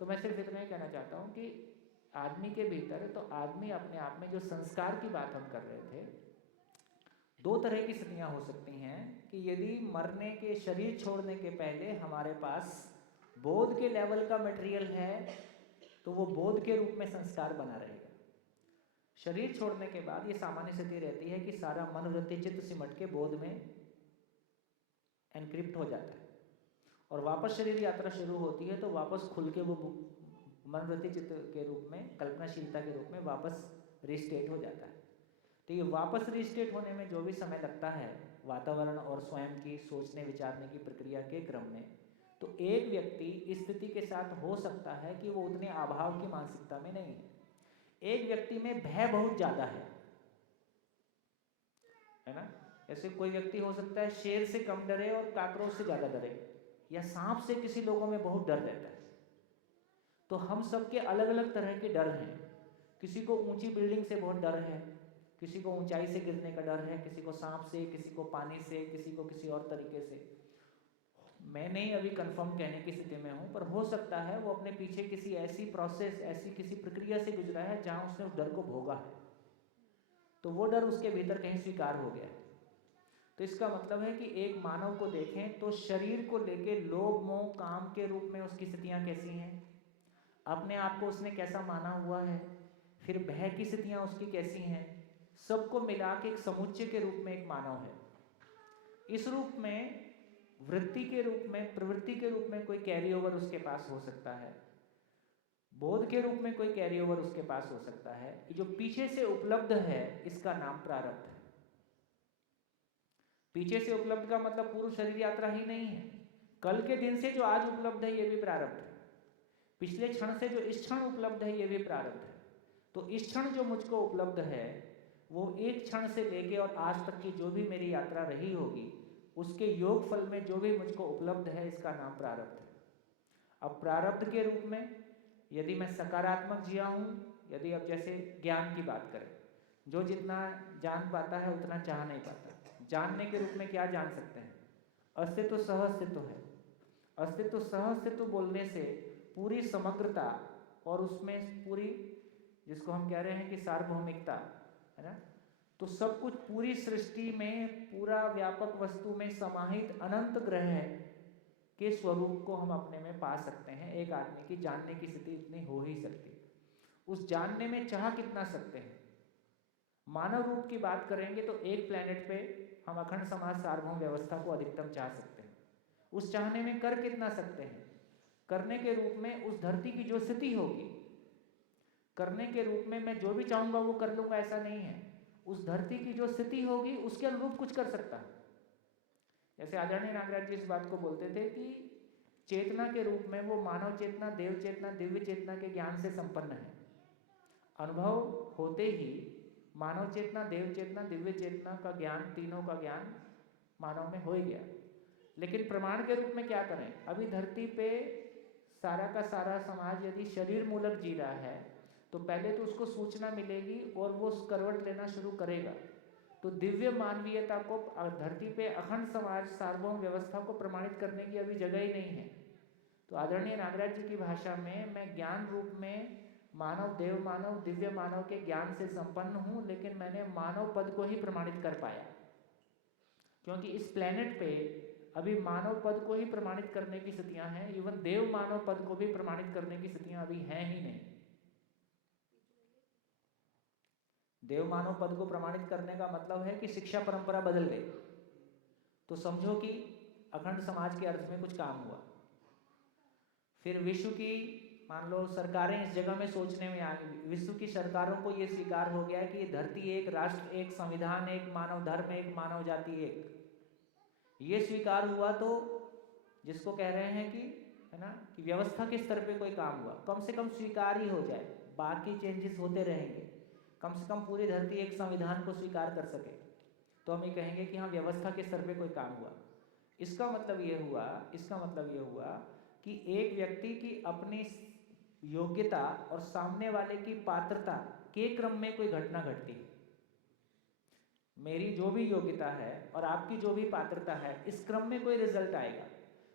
तो मैं सिर्फ इतना ही कहना चाहता हूँ कि आदमी के भीतर, तो आदमी अपने आप में जो संस्कार की बात हम कर रहे थे, दो तरह की स्थितियाँ हो सकती हैं कि यदि मरने के, शरीर छोड़ने के पहले हमारे पास बोध के लेवल का मटेरियल है तो वो बोध के रूप में संस्कार बना रहेगा। शरीर छोड़ने के बाद ये सामान्य स्थिति रहती है कि सारा मन वृत्ति चित्त सिमट के बोध में एनक्रिप्ट हो जाता है, और वापस शरीर यात्रा शुरू होती है तो वापस खुल के वो मन वृत्ति चित्त के रूप में, कल्पनाशीलता के रूप में वापस रिस्टेट हो जाता है। तो ये वापस रिस्टेट होने में जो भी समय लगता है वातावरण और स्वयं की सोचने विचारने की प्रक्रिया के क्रम में, तो एक व्यक्ति इस स्थिति के साथ हो सकता है कि वो उतने अभाव की मानसिकता में नहीं है। एक व्यक्ति में भय बहुत ज़्यादा है ना। ऐसे कोई व्यक्ति हो सकता है शेर से कम डरे और काकरोच से ज़्यादा डरे, या सांप से किसी लोगों में बहुत डर रहता है। तो हम सबके अलग अलग तरह के डर हैं। किसी को ऊंची बिल्डिंग से बहुत डर है, किसी को ऊंचाई से गिरने का डर है, किसी को सांप से, किसी को पानी से, किसी को किसी और तरीके से। मैं नहीं अभी कंफर्म कहने की स्थिति में हूँ, पर हो सकता है वो अपने पीछे किसी ऐसी प्रोसेस, ऐसी किसी प्रक्रिया से गुजरा है जहाँ उसने उस डर को भोगा है, तो वो डर उसके भीतर कहीं स्वीकार हो गया है। तो इसका मतलब है कि एक मानव को देखें तो शरीर को लेके लोभ मोह काम के रूप में उसकी स्थितियाँ कैसी हैं, अपने आप को उसने कैसा माना हुआ है, फिर भय की स्थितियाँ उसकी कैसी हैं, सबको मिला के एक समुच्चय के रूप में एक मानव है। इस रूप में वृत्ति के रूप में, प्रवृत्ति के रूप में कोई कैरी ओवर उसके पास हो सकता है, बोध के रूप में कोई कैरी ओवर उसके पास हो सकता है। जो पीछे से उपलब्ध है इसका नाम प्रारब्ध है। पीछे से उपलब्ध का मतलब पूर्व शरीर यात्रा ही नहीं है, कल के दिन से जो आज उपलब्ध है ये भी प्रारब्ध है, पिछले क्षण से जो इस क्षण उपलब्ध है ये भी प्रारब्ध है। तो इस क्षण जो मुझको उपलब्ध है वो एक क्षण से लेके और आज तक की जो भी मेरी यात्रा रही होगी उसके योग फल में जो भी मुझको उपलब्ध है इसका नाम प्रारब्ध है। अब प्रारब्ध के रूप में यदि मैं सकारात्मक जिया हूँ, यदि अब जैसे ज्ञान की बात करें, जो जितना जान पाता है उतना चाह नहीं पाता। जानने के रूप में क्या जान सकते हैं? अस्तित्व सह अस्तित्व है। अस्तित्व सह अस्तित्व बोलने से पूरी समग्रता और उसमें पूरी, जिसको हम कह रहे हैं कि सार्वभौमिकता है ना, तो सब कुछ पूरी सृष्टि में पूरा व्यापक वस्तु में समाहित अनंत ग्रह के स्वरूप को हम अपने में पा सकते हैं। एक आदमी की जानने की स्थिति इतनी हो ही सकती है। उस जानने में चाह कितना सकते हैं? मानव रूप की बात करेंगे तो एक प्लेनेट पे हम अखंड समाज सार्वभौम व्यवस्था को अधिकतम चाह सकते हैं। उस चाहने में कर कितना सकते हैं? करने के रूप में उस धरती की जो स्थिति होगी, करने के रूप में मैं जो भी चाहूंगा वो कर लूंगा ऐसा नहीं है। उस धरती की जो स्थिति होगी उसके अनुरूप कुछ कर सकता है। जैसे आदरणीय नागराज जी इस बात को बोलते थे कि चेतना के रूप में वो मानव चेतना, देव चेतना, दिव्य चेतना के ज्ञान से संपन्न है। अनुभव होते ही मानव चेतना, देव चेतना, दिव्य चेतना का ज्ञान, तीनों का ज्ञान मानव में हो ही गया। लेकिन प्रमाण के रूप में क्या करें? अभी धरती पे सारा का सारा समाज यदि शरीर मूलक जी रहा है तो पहले तो उसको सूचना मिलेगी और वो करवट लेना शुरू करेगा। तो दिव्य मानवीयता को धरती पे अखंड समाज सार्वभौम व्यवस्था को प्रमाणित करने की अभी जगह ही नहीं है। तो आदरणीय नागराज जी की भाषा में मैं ज्ञान रूप में मानव, देव मानव, दिव्य मानव के ज्ञान से संपन्न हूँ, लेकिन मैंने मानव पद को ही प्रमाणित कर पाया, क्योंकि इस प्लेनेट पे अभी मानव पद को ही प्रमाणित करने की स्थितियां हैं। इवन देव मानव पद को भी प्रमाणित करने की स्थितियां अभी हैं ही नहीं। देव मानव पद को प्रमाणित करने का मतलब है कि शिक्षा परंपरा बदल गई, तो समझो कि अखंड समाज के अर्थ में कुछ काम हुआ। फिर विश्व की मान लो सरकारें इस जगह में सोचने में आ गई, विश्व की सरकारों को ये स्वीकार हो गया है कि ये धरती एक, राष्ट्र एक, संविधान एक, मानव धर्म एक, मानव जाति एक। ये स्वीकार हुआ तो जिसको कह रहे हैं कि है ना कि व्यवस्था के स्तर पे कोई काम हुआ, कम से कम स्वीकार ही हो जाए, बाकी चेंजेस होते रहेंगे, कम से कम पूरी धरती एक संविधान को स्वीकार कर सके तो हम ये कहेंगे कि हाँ व्यवस्था के स्तर पे कोई काम हुआ। इसका मतलब ये हुआ कि एक व्यक्ति की अपनी योग्यता और सामने वाले की पात्रता के क्रम में कोई घटना घटती है। मेरी जो भी योग्यता है और आपकी जो भी पात्रता है, इस क्रम में कोई रिजल्ट आएगा।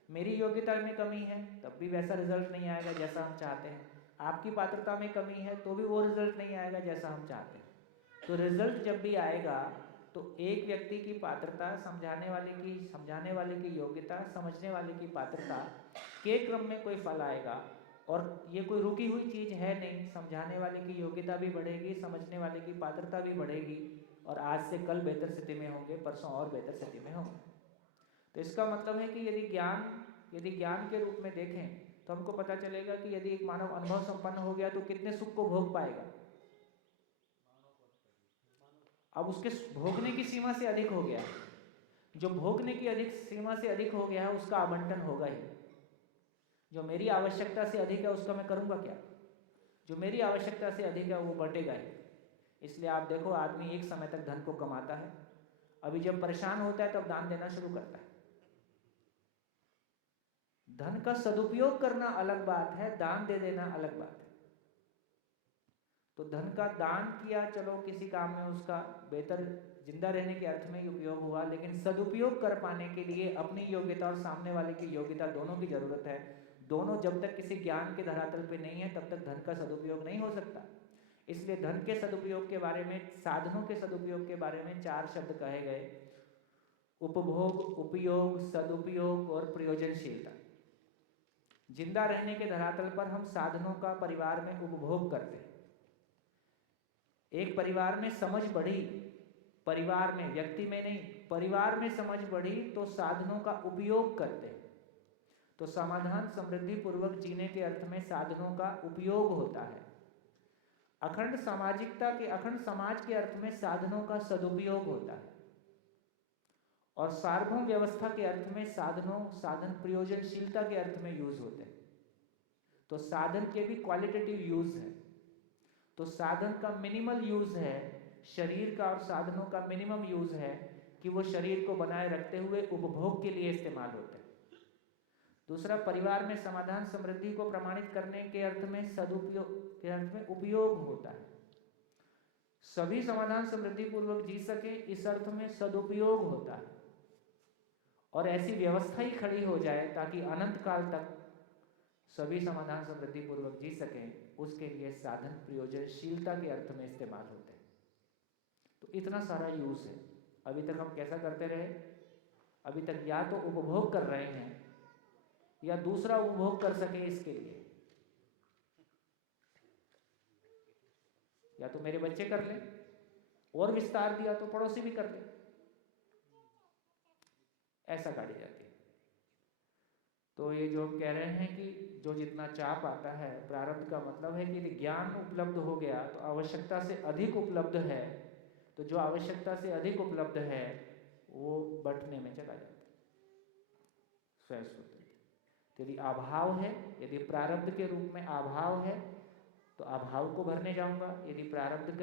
मेरी योग्यता में कमी है तब भी वैसा रिजल्ट नहीं आएगा जैसा हम चाहते हैं, आपकी पात्रता में कमी है तो भी वो रिजल्ट नहीं आएगा जैसा हम चाहते हैं। तो रिजल्ट जब भी आएगा तो एक व्यक्ति की पात्रता, समझाने वाले की योग्यता, समझने वाले की पात्रता के क्रम में कोई फल आएगा। और ये कोई रुकी हुई चीज़ है नहीं, समझाने वाले की योग्यता भी बढ़ेगी, समझने वाले की पात्रता भी बढ़ेगी, और आज से कल बेहतर स्थिति में होंगे, परसों और बेहतर स्थिति में होंगे। तो इसका मतलब है कि यदि ज्ञान के रूप में देखें तो हमको पता चलेगा कि यदि एक मानव अनुभव संपन्न हो गया तो कितने सुख को भोग पाएगा। अब उसके भोगने की सीमा से अधिक हो गया, जो भोगने की अधिक सीमा से अधिक हो गया है उसका आवंटन होगा ही। जो मेरी आवश्यकता से अधिक है उसका मैं करूँगा क्या? जो मेरी आवश्यकता से अधिक है वो बटेगा ही। इसलिए आप देखो आदमी एक समय तक धन को कमाता है, अभी जब परेशान होता है तब दान देना शुरू करता है। धन का सदुपयोग करना अलग बात है, दान दे देना अलग बात है। तो धन का दान किया, चलो किसी काम में उसका बेहतर जिंदा रहने के अर्थ में ही उपयोग हुआ, लेकिन सदुपयोग कर पाने के लिए अपनी योग्यता और सामने वाले की योग्यता दोनों की जरूरत है। दोनों जब तक किसी ज्ञान के धरातल पे नहीं है तब तक धन का सदुपयोग नहीं हो सकता। इसलिए धन के सदुपयोग के बारे में, साधनों के सदुपयोग के बारे में 4 शब्द कहे गए: उपभोग, उपयोग, सदुपयोग और प्रयोजनशीलता। जिंदा रहने के धरातल पर हम साधनों का परिवार में उपभोग करते हैं। एक परिवार में समझ बढ़ी, परिवार में, व्यक्ति में नहीं, परिवार में समझ बढ़ी तो साधनों का उपयोग करते हैं। तो समाधान समृद्धि पूर्वक जीने के अर्थ में साधनों का उपयोग होता है। अखंड सामाजिकता के, अखंड समाज के अर्थ में साधनों का सदुपयोग होता है। और सार्वभौम व्यवस्था के अर्थ में साधन प्रयोजनशीलता के अर्थ में यूज होते हैं। तो साधन के भी क्वालिटेटिव यूज है। तो साधन का मिनिमल यूज है, शरीर का, और साधनों का मिनिमम यूज है कि वो शरीर को बनाए रखते हुए उपभोग के लिए इस्तेमाल होते हैं। दूसरा, परिवार में समाधान समृद्धि को प्रमाणित करने के अर्थ में सदुपयोग के अर्थ में उपयोग होता है। सभी समाधान समृद्धि पूर्वक जी सके, इस अर्थ में सदुपयोग होता है। और ऐसी व्यवस्था ही खड़ी हो जाए ताकि अनंत काल तक सभी समाधान समृद्धि पूर्वक जी सकें, उसके लिए साधन प्रयोजनशीलता के अर्थ में इस्तेमाल होते हैं। तो इतना सारा यूज है। अभी तक हम कैसा करते रहे? अभी तक या तो उपभोग कर रहे हैं या दूसरा उपभोग कर सके इसके लिए, या तो मेरे बच्चे कर लें, और विस्तार दिया तो पड़ोसी भी कर ले, ऐसा काटी जाती है। तो ये जो हम कह रहे हैं कि जो जितना चाह पाता है, प्रारब्ध का मतलब है कि यदि ज्ञान उपलब्ध हो गया तो आवश्यकता से अधिक उपलब्ध है, तो जो आवश्यकता से अधिक उपलब्ध है वो बंटने में चला जाता है, स्वयं स्फूर्ति। तो यदि अभाव है, यदि प्रारब्ध के रूप में अभाव है तो अभाव को भरने जाऊंगा। यदि प्रारब्ध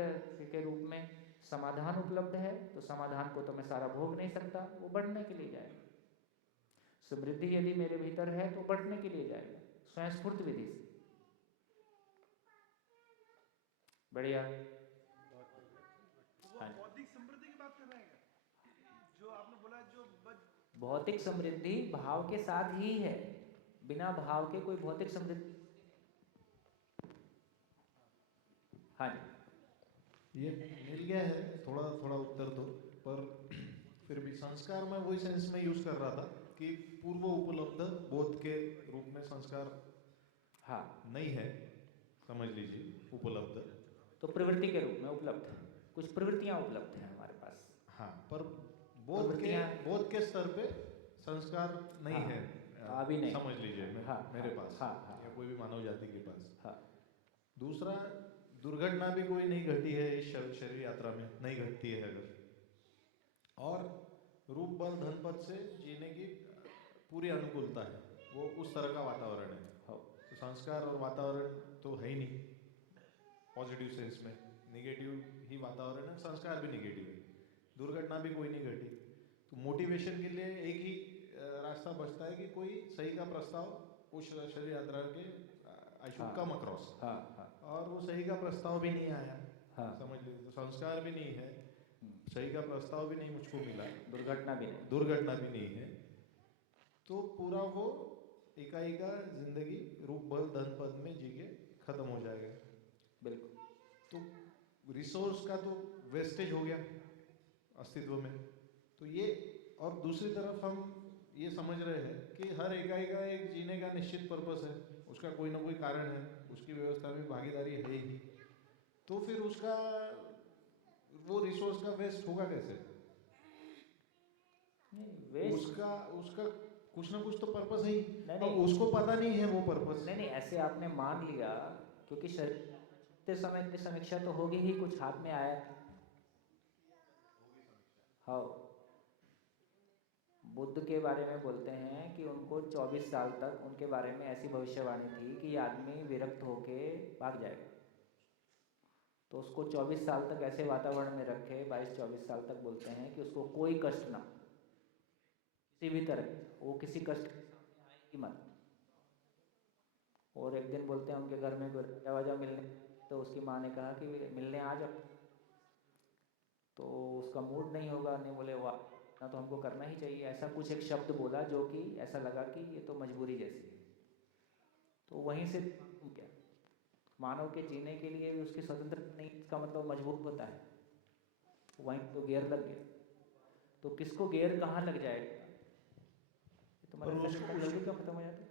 के रूप में समाधान उपलब्ध है तो समाधान को तो मैं सारा भोग नहीं सकता, वो बढ़ने के लिए जाएगा। समृद्धि यदि मेरे भीतर है तो बढ़ने के लिए जाएगा, स्वयं स्फूर्त विधि से। बढ़िया। भौतिक समृद्धि की बात कर रहे हैं जो आपने बोला, जो भौतिक समृद्धि भाव के साथ ही है, बिना भाव के कोई भौतिक समृद्धि। हाँ जी, ये मिल गया है थोड़ा थोड़ा उत्तर तो, पर फिर भी संस्कार में वही सेंस में यूज कर रहा था कि पूर्व उपलब्ध बोध के रूप में संस्कार हाँ नहीं है, समझ लीजिए, उपलब्ध। तो प्रवृत्ति के रूप में उपलब्ध है, कुछ प्रवृत्तियां उपलब्ध हैं हमारे पास। हाँ, पर बोध के स्तर पे संस्कार नहीं हाँ, है, अभी नहीं, समझ लीजिए मेरे पास, हाँ, या कोई भी मानव जाति के पास। हाँ। दूसरा, दुर्घटना भी कोई नहीं घटी है इस शरीर यात्रा में, नहीं घटती है अगर, और रूप बल धन पद से जीने की पूरी अनुकूलता है, वो उस तरह का वातावरण है। तो संस्कार और वातावरण तो है ही नहीं पॉजिटिव सेंस में, निगेटिव ही वातावरण है, संस्कार भी निगेटिव है, दुर्घटना भी कोई नहीं घटी। तो मोटिवेशन के लिए एक ही रास्ता बचता है कि कोई सही का प्रस्ताव उस शरीर यात्रा के आई शुड कम अक्रॉस, और वो सही का प्रस्ताव भी नहीं आया, समझ लीजिए। तो संस्कार भी नहीं है, सही का प्रस्ताव भी नहीं मुझको मिला, दुर्घटना भी नहीं है, तो पूरा वो इकाई का जिंदगी रूप बल धन पद में जी के खत्म हो जाएगा। बिल्कुल। तो रिसोर्स का तो वेस्टेज हो गया अस्तित्व में। तो ये, और दूसरी तरफ हम ये समझ रहे हैं कि हर इकाई का एक जीने का निश्चित पर्पस है, उसका कोई ना कोई कारण है, उसकी व्यवस्था में भागीदारी है ही, तो फिर उसका वो रिसोर्स का वेस्ट होगा कैसे? उसका कुछ ना कुछ तो पर्पस है ही, और उसको पता नहीं है वो पर्पस। नहीं, ऐसे आपने मान लिया, क्योंकि शरीर समय की समीक्षा तो होगी ही, कुछ हाथ में आया। हाँ, बुद्ध के बारे में बोलते हैं कि उनको 24 साल तक उनके बारे में ऐसी भविष्यवाणी थी कि ये आदमी विरक्त होके भाग जाएगा। तो उसको 24 साल तक ऐसे वातावरण में रखे, 22-24 साल तक बोलते हैं कि उसको कोई कष्ट ना, किसी भी तरह वो किसी कष्ट के सामने आए ही मत। और एक दिन बोलते हैं उनके घर में कोई राजा वाजा मिलने, तो उसकी माँ ने कहा कि मिलने आ जाओ, तो उसका मूड नहीं होगा, नहीं बोले वाह ना, तो हमको करना ही चाहिए, ऐसा कुछ एक शब्द बोला जो कि ऐसा लगा कि ये तो मजबूरी जैसी है। तो वहीं से क्या, मानव के जीने के लिए भी उसकी स्वतंत्रता नहीं, इसका मतलब मजबूर होता है, वहीं तो गेयर लग गया। तो किसको गेयर कहाँ लग जाएगा, तुम्हारा और सेशन इतना जल्दी क्यों खत्म हो जाता है?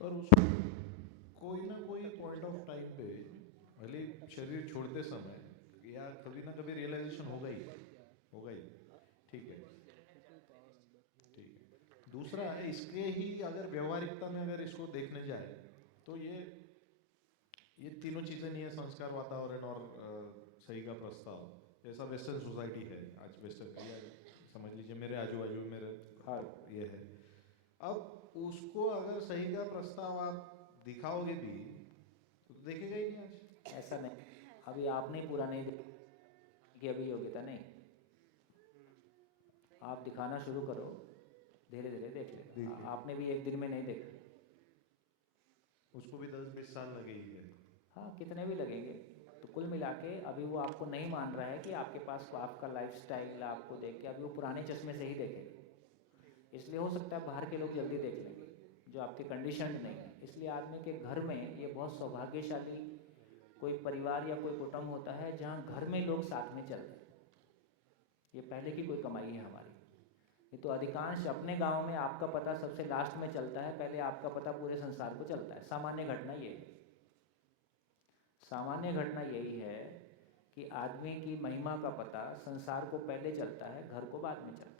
पर उसको कोई ना कोई पॉइंट ऑफ टाइम पे, भले शरीर छोड़ते समय, या कभी ना कभी रियलाइजेशन होगा ही, होगा ही। ठीक है, ठीक है। दूसरा है, इसके ही अगर व्यवहारिकता में अगर इसको देखने जाए तो ये तीनों चीज़ें नहीं है, संस्कार, वातावरण और सही का प्रस्ताव, जैसा वेस्टर्न सोसाइटी है आज, वेस्टर्न समझ लीजिए मेरे आजू बाजू मेरे हाँ, ये है। अब उसको अगर सही का प्रस्ताव आप दिखाओगे भी तो देखेगा ही नहीं आज। ऐसा नहीं, अभी आपने पूरा नहीं देखा कि अभी योग्यता नहीं, आप दिखाना शुरू करो, धीरे धीरे देख लेगा। आपने भी एक दिन में नहीं देखा, उसको भी 10-20 साल लगे ही है। हाँ कितने भी लगेंगे। तो कुल मिला के अभी वो आपको नहीं मान रहा है कि आपके पास आपका लाइफस्टाइल आपको देख के अभी वो पुराने चश्मे से ही देखेगा, इसलिए हो सकता है बाहर के लोग जल्दी देख लेंगे जो आपके कंडीशन नहीं है। इसलिए आदमी के घर में ये बहुत सौभाग्यशाली कोई परिवार या कोई कुटुंब होता है जहाँ घर में लोग साथ में चलते हैं, ये पहले की कोई कमाई है हमारी। ये तो अधिकांश अपने गांव में आपका पता सबसे लास्ट में चलता है, पहले आपका पता पूरे संसार को चलता है। सामान्य घटना ये है, सामान्य घटना यही है कि आदमी की महिमा का पता संसार को पहले चलता है, घर को बाद में चलता है,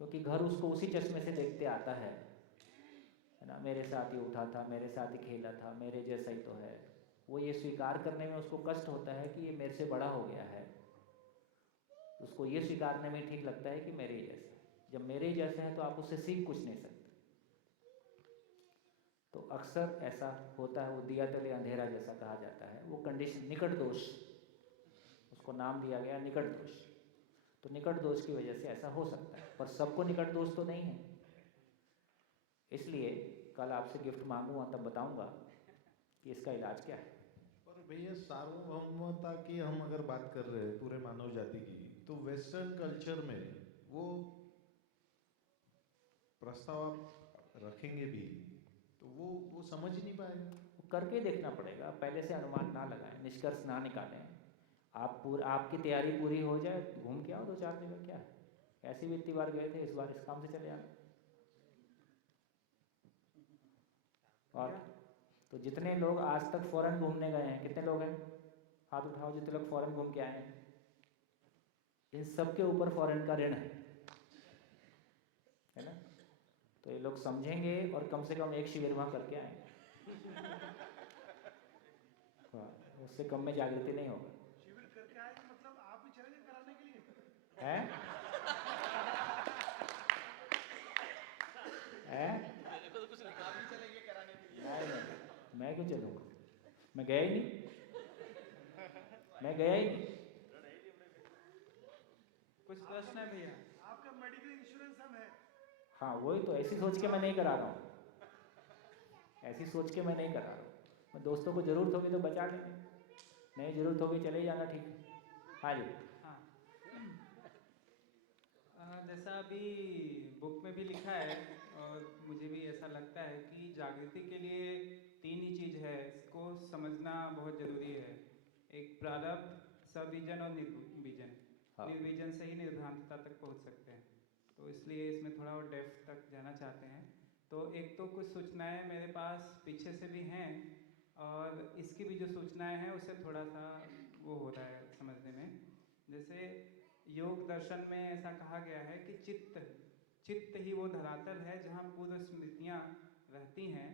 क्योंकि घर उसको उसी चश्मे से देखते आता है ना, मेरे साथ ही उठा था, मेरे साथ ही खेला था, मेरे जैसा ही तो है। वो ये स्वीकार करने में उसको कष्ट होता है कि ये मेरे से बड़ा हो गया है, उसको ये स्वीकारने में ठीक लगता है कि मेरे ही जैसा है। जब मेरे ही जैसा है तो आप उससे सीख कुछ नहीं सकते। तो अक्सर ऐसा होता है, वो दिया तले अंधेरा जैसा कहा जाता है, वो कंडीशन निकट दोष, उसको नाम दिया गया निकट दोष। तो निकट दोष की वजह से ऐसा हो सकता है, पर सबको निकट दोष तो नहीं है। इसलिए कल आपसे गिफ्ट मांगूंगा तब बताऊंगा कि इसका इलाज क्या है। पर भैया सार्वभौमता की हम अगर बात कर रहे हैं पूरे मानव जाति की, तो वेस्टर्न कल्चर में वो प्रस्ताव आप रखेंगे भी तो वो समझ ही नहीं पाएगा। वो करके देखना पड़ेगा, पहले से अनुमान ना लगाएं, निष्कर्ष ना निकालें। आपकी तैयारी पूरी हो जाए, घूम के आओ 2-4 दिन में, क्या है, ऐसे भी इतनी बार गए थे, इस बार इस काम से चले आए। और तो जितने लोग आज तक फॉरेन घूमने गए हैं, कितने लोग हैं, हाथ उठाओ जितने लोग फॉरेन घूम के आए हैं। इन सब के ऊपर फॉरेन का ऋण है ना। तो ये लोग समझेंगे और कम से कम एक शिविर वहाँ करके आएंगे। हाँ, उससे कम में जागृति नहीं होगा। शिविर करके आए तो मतलब आप भी चलेंगे कराने के लिए? हैं? हैं? आप भी चलेंगे कराने के लिए? नहीं, मैं क्यों चलूँगा, मैं गया ही नहीं, मैं गया ही नहीं। कुछ प्रश्न है भैया? आपका मेडिकल इंश्योरेंस हम है। हाँ वही तो, ऐसी सोच के मैं नहीं करा रहा हूँ, ऐसी सोच के मैं नहीं करा रहा हूँ। मैं दोस्तों को ज़रूरत होगी तो बचा लेंगे, नहीं ज़रूरत होगी चले ही जाना, ठीक है। हाँ जी। हाँ, जैसा अभी बुक में भी लिखा है और मुझे भी ऐसा लगता है कि जागृति के लिए 3 ही चीज़ है, इसको समझना बहुत ज़रूरी है। एक प्रारब्ध, सविजन और निर्विजन। हाँ। निर्विजन से ही निर्भ्रांतता तक पहुंच सकते हैं, तो इसलिए इसमें थोड़ा और डेप्थ तक जाना चाहते हैं। तो एक तो कुछ सूचनाएं मेरे पास पीछे से भी हैं, और इसकी भी जो सूचनाएं हैं उससे थोड़ा सा वो हो रहा है समझने में। जैसे योग दर्शन में ऐसा कहा गया है कि चित्त ही वो धरातल है जहाँ पूर्व स्मृतियाँ रहती हैं।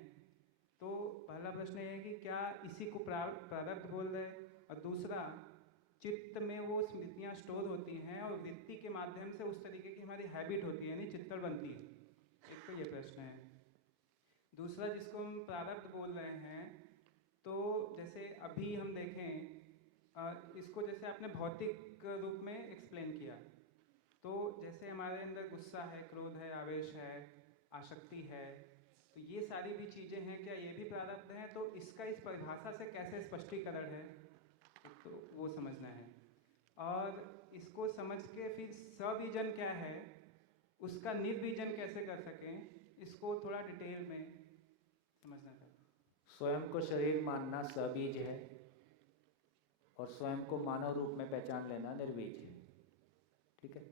तो पहला प्रश्न ये है कि क्या इसी को प्रारब्ध बोल रहे हैं, और दूसरा चित्त में वो स्मृतियाँ स्टोर होती हैं और वृत्ति के माध्यम से उस तरीके की हमारी हैबिट होती है, यानी चित्तल बनती है। एक तो ये प्रश्न है। दूसरा, जिसको हम प्रारब्ध बोल रहे हैं, तो जैसे अभी हम देखें, इसको जैसे आपने भौतिक रूप में एक्सप्लेन किया, तो जैसे हमारे अंदर गुस्सा है, क्रोध है, आवेश है, आसक्ति है, तो ये सारी भी चीज़ें हैं, क्या ये भी प्रारब्ध हैं? तो इसका इस परिभाषा से कैसे स्पष्टीकरण है, तो वो समझना है। और इसको समझ के फिर सबीजन क्या है, उसका निर्बीजन कैसे कर सकें, इसको थोड़ा डिटेल में समझना चाहता हूँ। स्वयं को शरीर मानना सबीज है और स्वयं को मानव रूप में पहचान लेना निर्बीज है। ठीक है।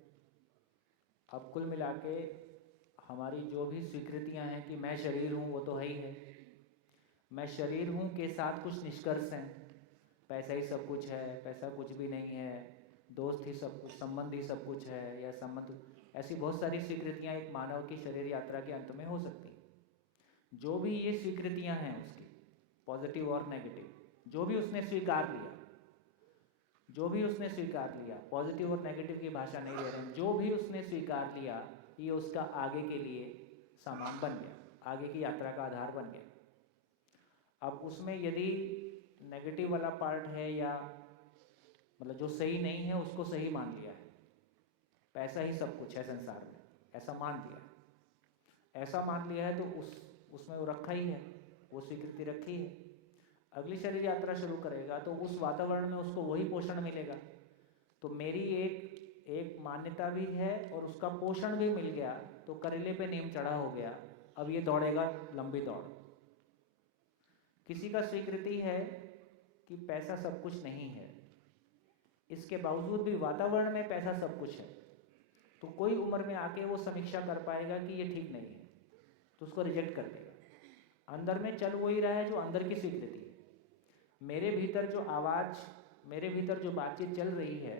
अब कुल मिला के हमारी जो भी स्वीकृतियां हैं कि मैं शरीर हूँ, वो तो है ही है। मैं शरीर हूँ के साथ कुछ निष्कर्ष हैं, पैसा ही सब कुछ है, पैसा कुछ भी नहीं है, दोस्त ही सब कुछ, संबंध ही सब कुछ है, या संबंध, ऐसी बहुत सारी स्वीकृतियां एक मानव की शरीर यात्रा के अंत में हो सकती हैं। जो भी ये स्वीकृतियां हैं उसकी, पॉजिटिव और नेगेटिव, जो भी उसने स्वीकार लिया, जो भी उसने स्वीकार लिया, पॉजिटिव और नेगेटिव की भाषा नहीं ले रहे हैं, जो भी उसने स्वीकार लिया, ये उसका आगे के लिए सामान बन गया, आगे की यात्रा का आधार बन गया। अब उसमें यदि नेगेटिव वाला पार्ट है, या मतलब जो सही नहीं है उसको सही मान लिया है, पैसा ही सब कुछ है संसार में, ऐसा मान लिया है, ऐसा मान लिया है, तो उसमें वो रखा ही है, वो स्वीकृति रखी है। अगली शरीर यात्रा शुरू करेगा तो उस वातावरण में उसको वही पोषण मिलेगा। तो मेरी एक मान्यता भी है और उसका पोषण भी मिल गया, तो करेले पे नीम चढ़ा हो गया। अब ये दौड़ेगा लंबी दौड़। किसी का स्वीकृति है कि पैसा सब कुछ नहीं है, इसके बावजूद भी वातावरण में पैसा सब कुछ है, तो कोई उम्र में आके वो समीक्षा कर पाएगा कि ये ठीक नहीं है, तो उसको रिजेक्ट कर देगा। अंदर में चल वही रहा है जो अंदर की स्वीकृति है। मेरे भीतर जो आवाज़, मेरे भीतर जो बातचीत चल रही है,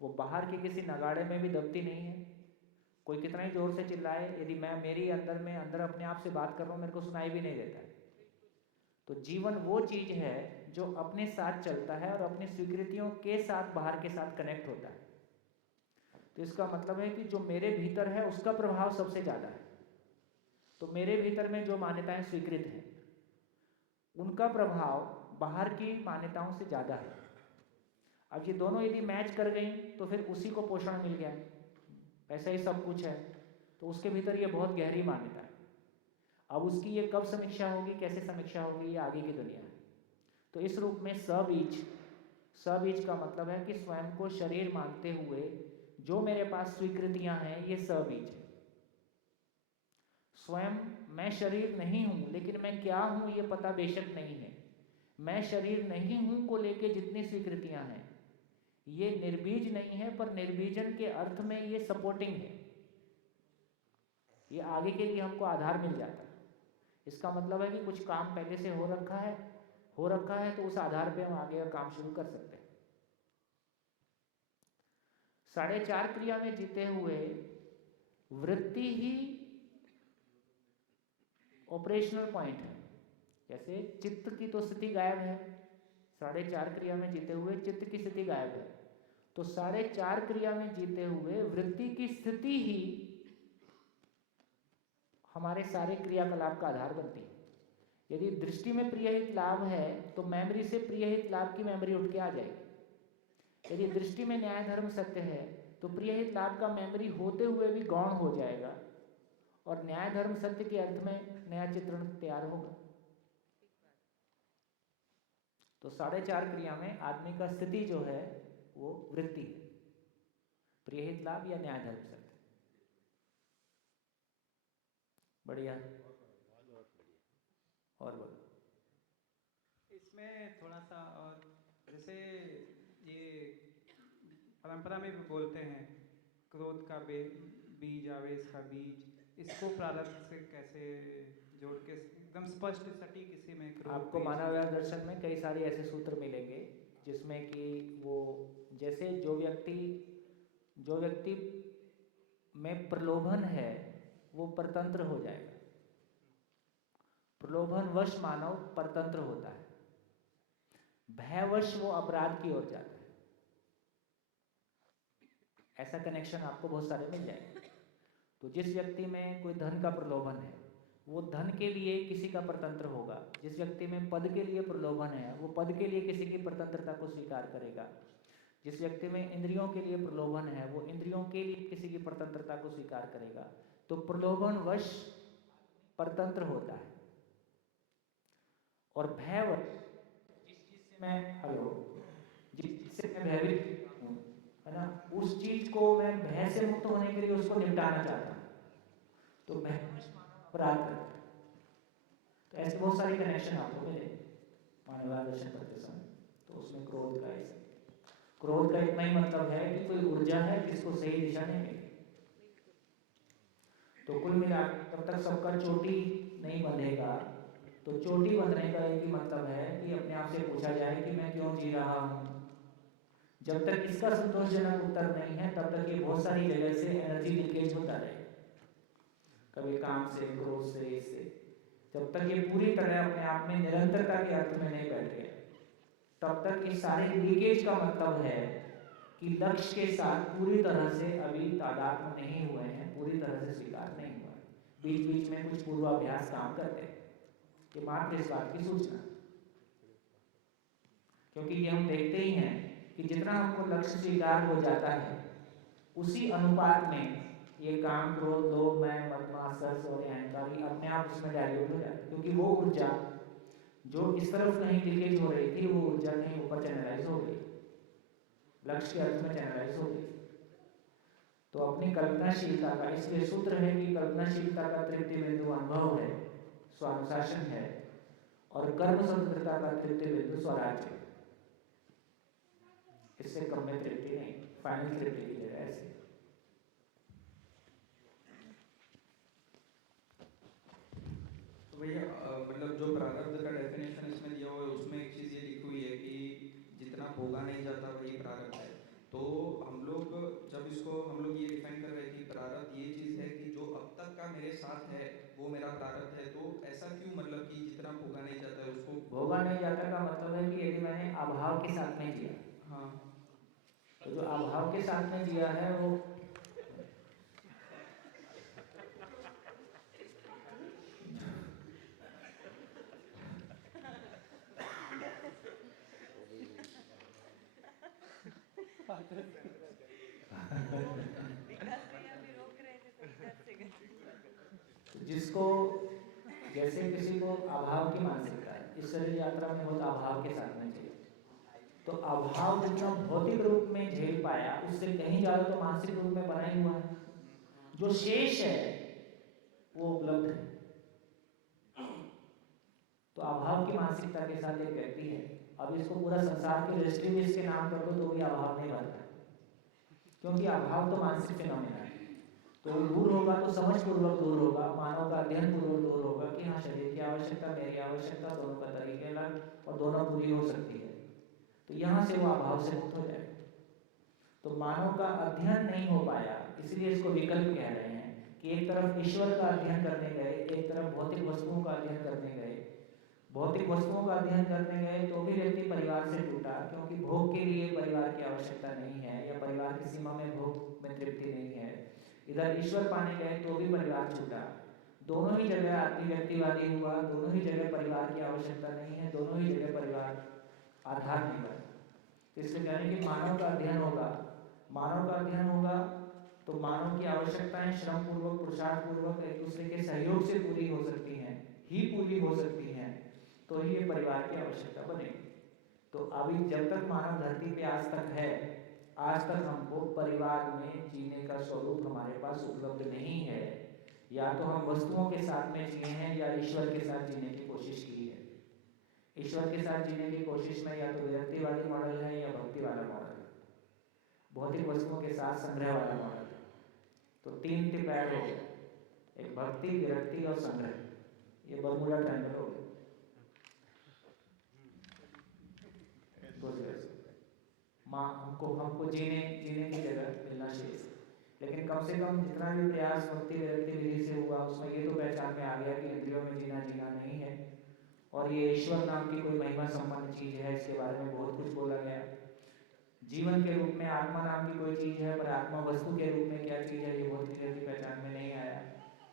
वो बाहर के किसी नगाड़े में भी दबती नहीं है। कोई कितना ही ज़ोर से चिल्लाए, यदि मैं मेरी अंदर अपने आप से बात कर रहा हूँ, मेरे को सुनाई भी नहीं देता है। तो जीवन वो चीज़ है जो अपने साथ चलता है और अपनी स्वीकृतियों के साथ, बाहर के साथ कनेक्ट होता है। तो इसका मतलब है कि जो मेरे भीतर है उसका प्रभाव सबसे ज़्यादा है। तो मेरे भीतर में जो मान्यताएं स्वीकृत हैं, उनका प्रभाव बाहर की मान्यताओं से ज़्यादा है। अब ये दोनों यदि मैच कर गई तो फिर उसी को पोषण मिल गया, पैसा ही सब कुछ है, तो उसके भीतर ये बहुत गहरी मान्यता है। अब उसकी ये कब समीक्षा होगी, कैसे समीक्षा होगी, ये आगे की दुनिया है। तो इस रूप में सबीज का मतलब है कि स्वयं को शरीर मानते हुए जो मेरे पास स्वीकृतियां हैं, ये सबीज है। स्वयं मैं शरीर नहीं हूं, लेकिन मैं क्या हूं ये पता बेशक नहीं है। मैं शरीर नहीं हूं को लेके जितनी स्वीकृतियां हैं, ये निर्बीज नहीं है, पर निर्बीजन के अर्थ में ये सपोर्टिंग है, ये आगे के लिए हमको आधार मिल जाता है। इसका मतलब है कि कुछ काम पहले से हो रखा है, तो उस आधार पे हम आगे का काम शुरू कर सकते हैं। 4.5 क्रिया में जीते हुए वृत्ति ही ऑपरेशनल पॉइंट है। जैसे चित्त की तो स्थिति गायब है, 4.5 क्रिया में जीते हुए चित्त की स्थिति गायब है, तो 4.5 क्रिया में जीते हुए वृत्ति की स्थिति ही हमारे सारे क्रियाकलाप का आधार बनती है। यदि दृष्टि में प्रियहित लाभ है तो मेमोरी से प्रियहित लाभ की मेमोरी उठ के आ जाएगी। यदि दृष्टि में न्याय धर्म सत्य है तो प्रियहित लाभ का मेमोरी होते हुए भी गौण हो जाएगा और न्याय धर्म सत्य के अर्थ में नया चित्रण तैयार होगा। तो 4.5 क्रिया में आदमी का स्थिति जो है वो वृत्ति है, प्रियहित लाभ या न्याय धर्म सत्य। बढ़िया, और बोलो। इसमें थोड़ा सा, और जैसे ये परंपरा में भी बोलते हैं, क्रोध का बीज, आवेश का बीज, इसको प्रारब्ध से कैसे जोड़ के एकदम स्पष्ट सटीक इसी में क्रोध आपको बीज। मानव दर्शन में कई सारे ऐसे सूत्र मिलेंगे जिसमें कि वो, जैसे जो व्यक्ति में प्रलोभन है वो परतंत्र हो जाएगा। प्रलोभनवश मानव परतंत्र होता है, भयवश वो अपराध की ओर जाता है। ऐसा कनेक्शन आपको बहुत सारे मिल जाएंगे। तो जिस व्यक्ति में कोई धन का प्रलोभन है वो धन के लिए किसी का परतंत्र होगा। जिस व्यक्ति में पद के लिए प्रलोभन है वो पद के लिए किसी की परतंत्रता को स्वीकार करेगा। जिस व्यक्ति में इंद्रियों के लिए प्रलोभन है वो इंद्रियों के लिए किसी की परतंत्रता को स्वीकार करेगा। तो प्रलोभनवश परतंत्र होता है। और भयवश, जिस चीज से मैं जिस चीज से मैं भयभीत हूँ, है ना, उस चीज को मैं भय से मुक्त होने के लिए उसको निपटाना चाहता हूँ, तो भयवश मानव अपराध करता है। तो ऐसे बहुत सारे कनेक्शन आपको मिले मानव दर्शन करते समय। तो उसमें क्रोध का क्रोध का इतना ही मतलब है कि कोई ऊर्जा है जिसको सही दिशा नहीं मिली। तो कुल मिला तब तक सबका चोटी नहीं बंधेगा। तो चोटी बंधने का एक ही मतलब है कि अपने आप से पूछा जाए कि मैं क्यों जी रहा हूँ। जब तक इसका संतोषजनक उत्तर नहीं है तब तक ये बहुत सारी जगह से एनर्जी लीकेज होता रहे, कभी काम से, क्रोध से, इससे, जब तक ये पूरी तरह अपने आप में निरंतरता के अर्थ में नहीं बैठ गया तब तक ये सारे लीकेज का मतलब है कि लक्ष्य के साथ पूरी तरह से अभी तादात्म्य नहीं हुए हैं, पूरी तरह से स्वीकार नहीं हुआ है। बीच बीच में कुछ पूर्वाभ्यास काम करते हैं कि मात्र इस बात की सूचना, क्योंकि ये हम देखते ही हैं कि जितना हमको लक्ष्य स्वीकार हो जाता है उसी अनुपात में ये काम, क्रोध, लोभ, मैं, मदमात्सर्य और अहंकारी अपने आप उसमें डाइल्यूट हो जाता है। क्योंकि वो ऊर्जा जो इस तरफ कहीं लीकेज हो रही थी वो ऊर्जा कहीं ऊपर चैनलाइज हो गई, लक्ष्य के अर्थ में चैनलाइज हो गई। तो अपनी कल्पनाशीलता का, इसलिए सूत्र है कि कल्पनाशीलता का तृप्ति बिंदु अनुभव है, स्वानुशासन है, और कर्म स्वतंत्रता का तृप्ति बिंदु स्वराज्य। इससे कम में तृप्ति नहीं, फाइनल तृप्ति की जगह ऐसे। तो भैया मतलब जो प्रारब्ध का डेफिनेशन इसमें दिया हुआ है उसमें एक चीज़ ये लिखी हुई है कि जितना भोगा नहीं जाता वही प्रारब्ध है। तो हम लोग जब इसको हम लोग ये डिफाइन कर रहे हैं कि प्रारब्ध ये चीज़ है कि जो अब तक का मेरे साथ है वो मेरा प्रारब्ध है, तो ऐसा क्यों, मतलब कि जितना भोगा नहीं जाता है उसको भोगा नहीं जाता का मतलब है कि यदि मैंने अभाव के साथ में जिया, हाँ, तो जो अभाव के साथ में जिया है वो जिसको, जैसे किसी को अभाव की मानसिकता है, इस शरीर यात्रा में बहुत अभाव के साथ में चाहिए, तो अभाव जितना भौतिक रूप में झेल पाया उससे कहीं ज्यादा तो मानसिक रूप में बना ही हुआ है। जो शेष है वो उपलब्ध है। तो अभाव की मानसिकता के साथ एक व्यक्ति है, अब इसको पूरा संसार की दृष्टि में इसके नाम कर दो तो भी अभाव नहीं भरता, क्योंकि अभाव तो मानसिक फिनोमेना है। तो दूर होगा तो समझ पूर्वक दूर होगा, मानव का अध्ययन पूर्वक दूर होगा कि हाँ, शरीर की आवश्यकता, मेरी आवश्यकता, दोनों का तरीके अलग और दोनों पूरी हो सकती है, तो यहाँ से वो अभाव से मुक्त हो जाए। तो मानव का अध्ययन नहीं हो पाया, इसलिए इसको विकल्प कह रहे हैं कि एक तरफ ईश्वर का अध्ययन करने गए, एक तरफ भौतिक वस्तुओं का अध्ययन करने गए। भौतिक वस्तुओं का अध्ययन करने गए तो भी व्यक्ति परिवार से टूटा, क्योंकि भोग के लिए परिवार की आवश्यकता नहीं है या परिवार की सीमा में भोग में तृप्ति नहीं है। इधर ईश्वर पाने गए तो भी परिवार छूटा। दोनों ही जगह आदमी व्यक्तिवादी हुआ, दोनों ही जगह परिवार की आवश्यकता नहीं है, दोनों ही जगह परिवार आधार नहीं बना। इसलिए कहने कि मानव का अध्ययन होगा, मानव का अध्ययन होगा तो मानव की आवश्यकताएं श्रम पूर्वक, पुरुषार्थ पूर्वक एक दूसरे के सहयोग से पूरी हो सकती हैं, ही पूरी हो सकती हैं, तो ही ये परिवार की आवश्यकता बनेगी। तो अभी जब तक मानव धरती पे आज तक है, आज तक हमको परिवार में जीने का स्वरूप हमारे पास उपलब्ध नहीं है। या तो हम वस्तुओं के साथ में जिए हैं या ईश्वर के साथ जीने की कोशिश की है। ईश्वर के साथ जीने की कोशिश में या तो विरक्तिवादी मॉडल है या भक्ति वाला मॉडल है, भौतिक वस्तुओं के साथ संग्रह वाला मॉडल है। तो तीन टिप ऐड हो गया, एक भक्ति, विरक्ति और संग्रह, ये बरमूडा ट्रायंगल हो गया। हमको जीने की जगह मिलना चाहिए, लेकिन कम से कम जितना भी प्रयास भक्ति विरक्ति विधि से हुआ उसमें ये तो पहचान में आ गया कि इंद्रियों में जीना नहीं है, और ये ईश्वर नाम की कोई महिमा संपन्न चीज है, इसके बारे में बहुत कुछ बोला गया। जीवन के रूप में आत्मा नाम की कोई चीज है, पर आत्मा वस्तु के रूप में क्या चीज है ये बहुत क्लियर की पहचान में नहीं आया।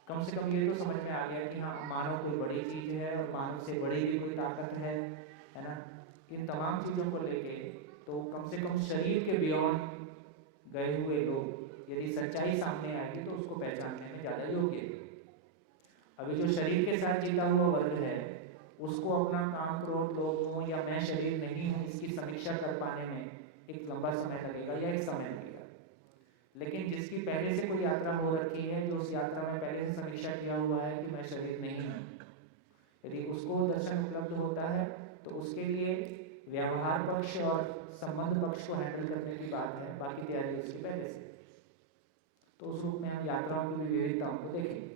कम से कम ये तो समझ में आ गया कि हाँ, मानव कोई बड़ी चीज है और मानव से बड़ी भी कोई ताकत है ना। इन तमाम चीजों को लेके तो कम से कम शरीर के बियॉन्ड गए हुए लोग यदि सच्चाई सामने आएगी तो उसको पहचानने में ज़्यादा योग्य है। अभी जो शरीर के साथ जीता हुआ वर्ग है उसको अपना काम, क्रोध, लोभ, मोह या मैं शरीर नहीं हूँ इसकी समीक्षा कर पाने में एक लंबा समय लगेगा या एक समय लगेगा। लेकिन जिसकी पहले से कोई यात्रा हो रखी है, जो उस यात्रा में पहले से समीक्षा किया हुआ है कि मैं शरीर नहीं हूँ, यदि उसको दर्शन उपलब्ध होता है तो उसके लिए व्यवहार पक्ष और संबंध पक्ष को हैंडल करने की बात है, बाकी तैयारी उसकी पहले से। तो उस रूप में हम यात्राओं की विविधताओं को देखेंगे।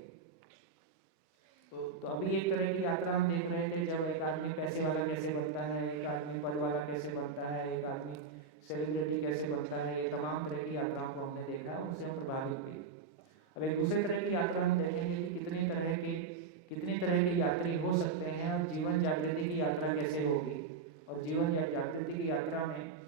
तो अभी एक तरह की यात्रा हम देख रहे थे, जब एक आदमी पैसे वाला कैसे बनता है, एक आदमी पद वाला कैसे बनता है, एक आदमी सेलिब्रिटी कैसे बनता है, ये तमाम तरह की यात्राओं को हमने देखा, उनसे हम प्रभावित हुए। अब एक दूसरे तरह की यात्रा हम देखेंगे कि कितनी तरह के यात्री हो सकते हैं और जीवन जागृति की यात्रा कैसे होगी, और जीवन या जागृति की यात्रा में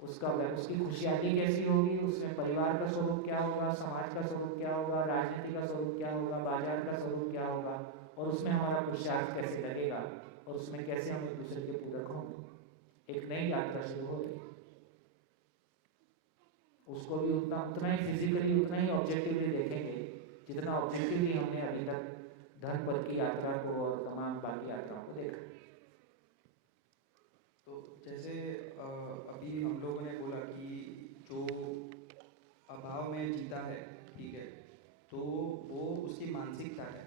उसकी खुशहाली कैसी होगी, उसमें परिवार का स्वरूप क्या होगा, समाज का स्वरूप क्या होगा, राजनीति का स्वरूप क्या होगा, बाजार का स्वरूप क्या होगा, और उसमें हमारा पुरुषार्थ कैसे लगेगा, और उसमें कैसे हम एक दूसरे के पूरक होंगे। एक नई यात्रा शुरू हो रही है, उसको भी उतना ही फिजिकली, उतना ही ऑब्जेक्टिवली देखेंगे जितना ऑब्जेक्टिवली हमने अभी तक धन पद की यात्रा को और तमाम बाकी यात्राओं को देखा। तो जैसे अभी हम लोगों ने बोला कि जो अभाव में जीता है, ठीक है, तो वो उसकी मानसिकता है।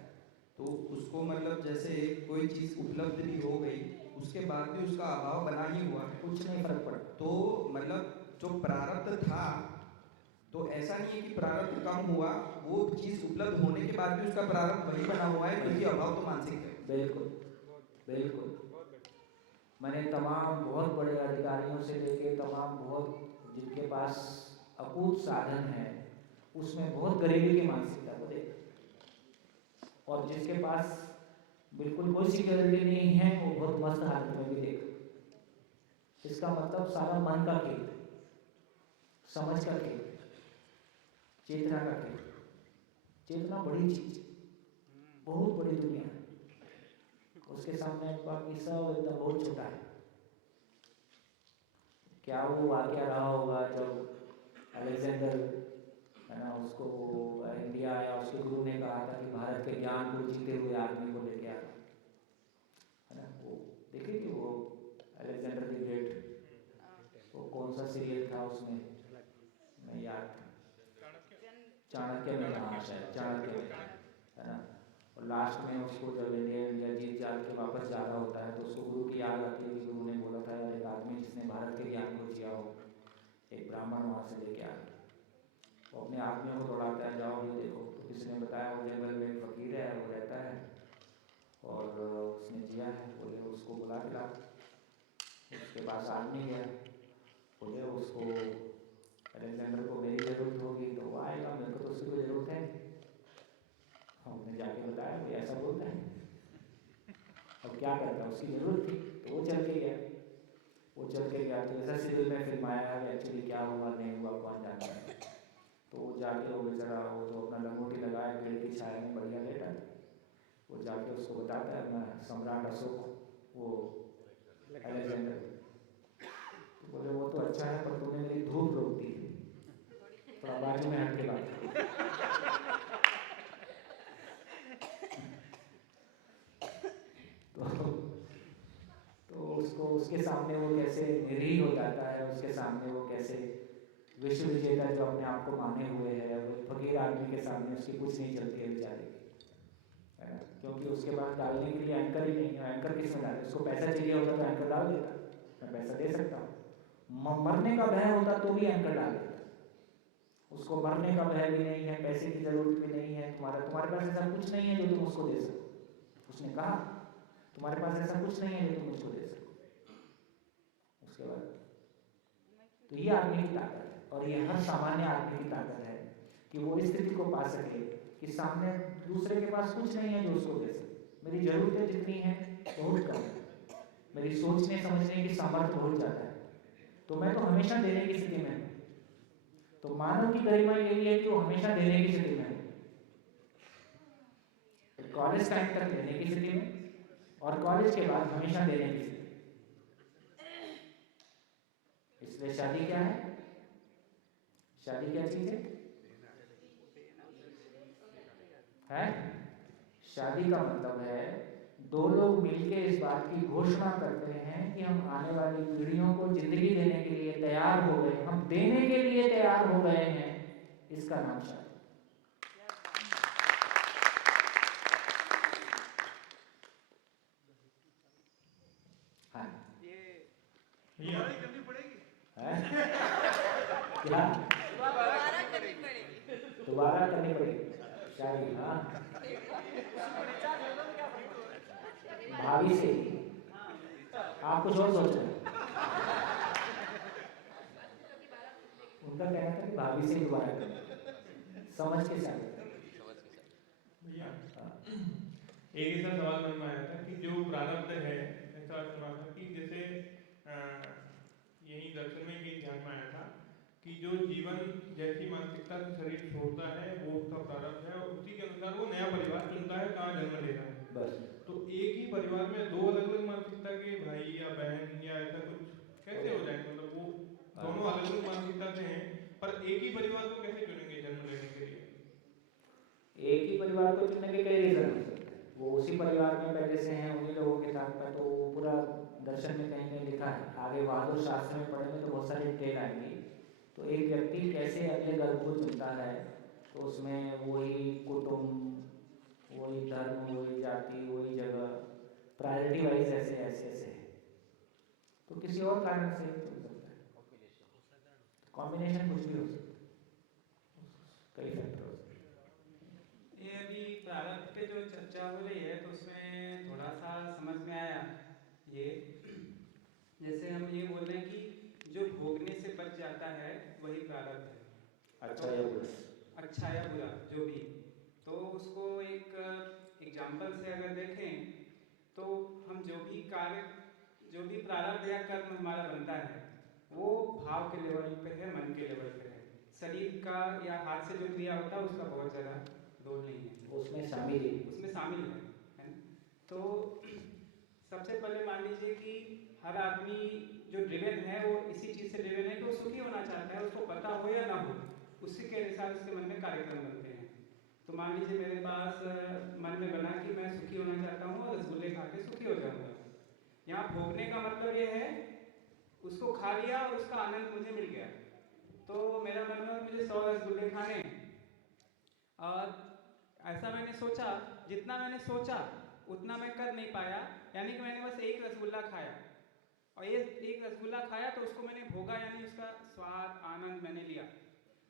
तो उसको मतलब जैसे कोई चीज़ उपलब्ध भी हो गई, उसके बाद भी उसका अभाव बना ही हुआ है, कुछ नहीं फर्क पड़ा। तो मतलब जो प्रारब्ध था, तो ऐसा नहीं है कि प्रारब्ध कम हुआ, वो चीज़ उपलब्ध होने के बाद भी उसका प्रारब्ध वही बना हुआ है, क्योंकि अभाव तो मानसिक है। बिल्कुल बिल्कुल। मैंने तमाम बहुत बड़े अधिकारियों से लेके तमाम बहुत जिनके पास अकूत साधन है, उसमें बहुत गरीबी की मानसिकता को देखा, और जिसके पास बिल्कुल कोई सिक्योरिटी नहीं है वो बहुत मस्त हालत में भी देखा। इसका मतलब सारा मन का खेल, समझ का खेल, चेतना का खेल। चेतना बड़ी चीज, बहुत बड़ी दुनिया है, उसके सामने बाकी सब एकदम बहुत छोटा है। क्या वो वाकया रहा होगा जब अलेक्जेंडर है ना, उसको इंडिया आया, उसके गुरु ने कहा था कि भारत के ज्ञान को जीते हुए आदमी को लेके आया, है ना। वो देखे कि वो अलेक्जेंडर द ग्रेट, वो कौन सा सीरियल था उसमें, मैं याद, चाणक्य में था शायद, चाणक्य में, है ना। और लास्ट में उसको जब इंडिया जीत जात के वापस जा रहा होता है तो उसको गुरु की याद आती है कि गुरु ने बोला था एक आदमी जिसने भारत के ज्ञान को जिया हो, एक ब्राह्मण वहाँ से लेके आया, वो अपने आदमियों को दौड़ाता है, जाओ ये देखो। तो किसी ने बताया वो जंगल में एक फकीर है, वो रहता है और उसने जिया है, बोले उसको बुला के ला। उसके पास आदमी गया, बोले उसको अलेक्जेंडर को मेरी ज़रूरत होगी तो वो आएगा, मेरे को तो उसकी कोई ज़रूरत है। हमने जाके बताया वो ऐसा बोलता है, अब क्या करता, उसकी ज़रूरत थी तो वो चल के गया। वो चल के गया तो ऐसा सीरियल में फिल्म आया है, एक्चुअली क्या हुआ नहीं हुआ कौन जानता है। तो वो जाके वो बेचारा, वो तो अपना लंगोटी लगाया पेड़ की छाया में बढ़िया लेटा, वो जाके उसको बताता है मैं सम्राट अशोक, वो अलेक्जेंडर। तो बोले वो तो अच्छा है पर तूने मेरी धूप रोक दी, थोड़ा बाजू में हट के बात। तो उसको उसके सामने वो कैसे निरीह हो जाता है, उसके सामने वो कैसे विश्व विजेता जो अपने आप को माने हुए है, वो फकीर आदमी के सामने उसकी कुछ नहीं चलती है बेचारे की, है ना। क्योंकि उसके पास डालने के लिए एंकर ही नहीं है, एंकर किसमें डाले, उसको पैसा चाहिए होता तो एंकर डाल देता, मैं पैसा दे सकता हूँ। मरने का भय होता तो भी एंकर डाल देता, उसको मरने का भय भी नहीं है, पैसे की जरूरत भी नहीं है, तुम्हारे पास ऐसा कुछ नहीं है जो तुम उसको दे सको। उसने कहा तुम्हारे पास ऐसा कुछ नहीं है जो तुम उसको दे सको। उसके बाद तो ये आदमी की ताकत है, और ये हर सामान्य आदमी की ताकत है कि वो इस स्थिति को पा सके कि सामने दूसरे के पास कुछ नहीं है जो उसको दे सके। मेरी जरूरतें जितनी हैं बहुत कम है, मेरी सोचने समझने की सामर्थ्य बहुत ज़्यादा है, तो मैं तो हमेशा देने की स्थिति में हूँ। तो मानव की गरिमा यही है कि वो हमेशा देने की स्थिति में है, कॉलेज टाइम तक देने की स्थिति में, और कॉलेज के बाद हमेशा देने की स्थिति। इसलिए शादी क्या है, शादी क्या चीज है? शादी का मतलब है दो लोग मिलके इस बात की घोषणा करते हैं कि हम आने वाली पीढ़ियों को जिंदगी देने के लिए तैयार हो गए, हम देने के लिए तैयार हो गए हैं, इसका नाम शादी। हाँ ये दोबारा ही करनी पड़ेगी। है? क्या दोबारा करनी पड़ेगी शादी? हाँ, भाभी से। आप कुछ और सोच रहे हैं? उनका कहना था कि भाभी से दोबारा करें, समझ के शादी करें। भैया हाँ। एक ऐसा सवाल मन में आया था कि जो प्रारब्ध है, ऐसा सुना था कि जैसे यही दर्शन में भी ध्यान में आया था कि जो जीवन जैसी मानसिकता से शरीर छोड़ता है वो उसका प्रारब्ध है और उसी के अनुसार वो नया परिवार चुनता है कहाँ जन्म लेना है। बस तो एक ही परिवार में दो अलग अलग मानसिकता के भाई या बहन या ऐसा कुछ कैसे हो जाएंगे? मतलब वो दोनों अलग अलग मानसिकता से हैं पर एक ही परिवार को कैसे चुनेंगे जन्म लेने के लिए? एक ही परिवार को चुनने के कई रीजन हो सकते हैं। वो उसी परिवार में पहले से हैं, उन्हीं लोगों के साथ में, तो वो पूरा दर्शन में कहीं कहीं लिखा है। आगे वादो शास्त्र में पढ़ेंगे तो बहुत सारी डिटेल आएंगी। तो एक व्यक्ति कैसे अपने गर्भ को चुनता है, तो उसमें वही कुटुंब, वही धर्म, वही जाति, वही जगह, प्रायोरिटी वाइज ऐसे ऐसे ऐसे है। तो किसी और कारण से चुन सकता है, कॉम्बिनेशन कुछ भी हो सकता है, कई फैक्टर हो सकते हैं। ये अभी प्रारब्ध पे जो चर्चा हो रही है तो उसमें थोड़ा सा समझ में आया ये, जैसे हम ये बोल रहे हैं कि जो भोगने से बच जाता है वही प्रारब्ध है, अच्छा या बुरा? अच्छा या बुरा जो भी। तो उसको एक एग्जाम्पल से अगर देखें तो हम जो भी कार्य, जो भी प्रारब्ध या कर्म हमारा बनता है वो भाव के लेवल पे है, मन के लेवल पे है। शरीर का या हाथ से जो क्रिया होता है उसका बहुत ज़्यादा रोल नहीं है, उसमें शामिल उसमें शामिल है ना? तो सबसे पहले मान लीजिए कि हर आदमी जो ड्रिवन है वो इसी चीज़ से ड्रिवन है कि वो सुखी होना चाहता है, उसको पता हो या ना हो, उसी के अनुसार उसके मन में कार्यक्रम बनते हैं। तो मान लीजिए मेरे पास मन में बना कि मैं सुखी होना चाहता हूँ और रसगुल्ले खा के सुखी हो जाऊँगा। यहाँ भोगने का मतलब ये है उसको खा लिया और उसका आनंद मुझे मिल गया, तो मेरा मन में मुझे 100 रसगुल्ले खाने हैं। और ऐसा मैंने सोचा, जितना मैंने सोचा उतना मैं कर नहीं पाया, यानी कि मैंने बस एक रसगुल्ला खाया, और ये एक रसगुल्ला खाया तो उसको मैंने भोगा, यानी उसका स्वाद आनंद मैंने लिया।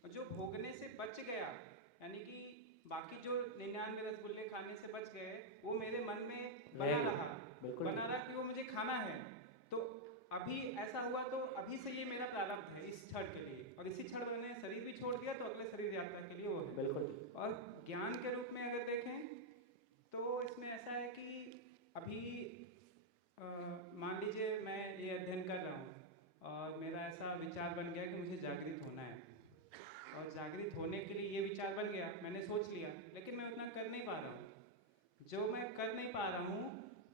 और जो भोगने से बच गया, यानी कि बाकी जो 99 रसगुल्ले खाने से बच गए वो मेरे मन में बना रहा, बिल्कुल बना रहा कि वो मुझे खाना है। तो अभी ऐसा हुआ तो अभी से ये मेरा प्रारब्ध है इस क्षण के लिए, और इसी क्षण मैंने शरीर भी छोड़ दिया तो अगले शरीर यात्रा के लिए वो है। बिल्कुल। और ज्ञान के रूप में अगर देखें तो इसमें ऐसा है कि अभी मान लीजिए मैं ये अध्ययन कर रहा हूँ और मेरा ऐसा विचार बन गया कि मुझे जागृत होना है, और जागृत होने के लिए ये विचार बन गया, मैंने सोच लिया, लेकिन मैं उतना कर नहीं पा रहा हूँ। जो मैं कर नहीं पा रहा हूँ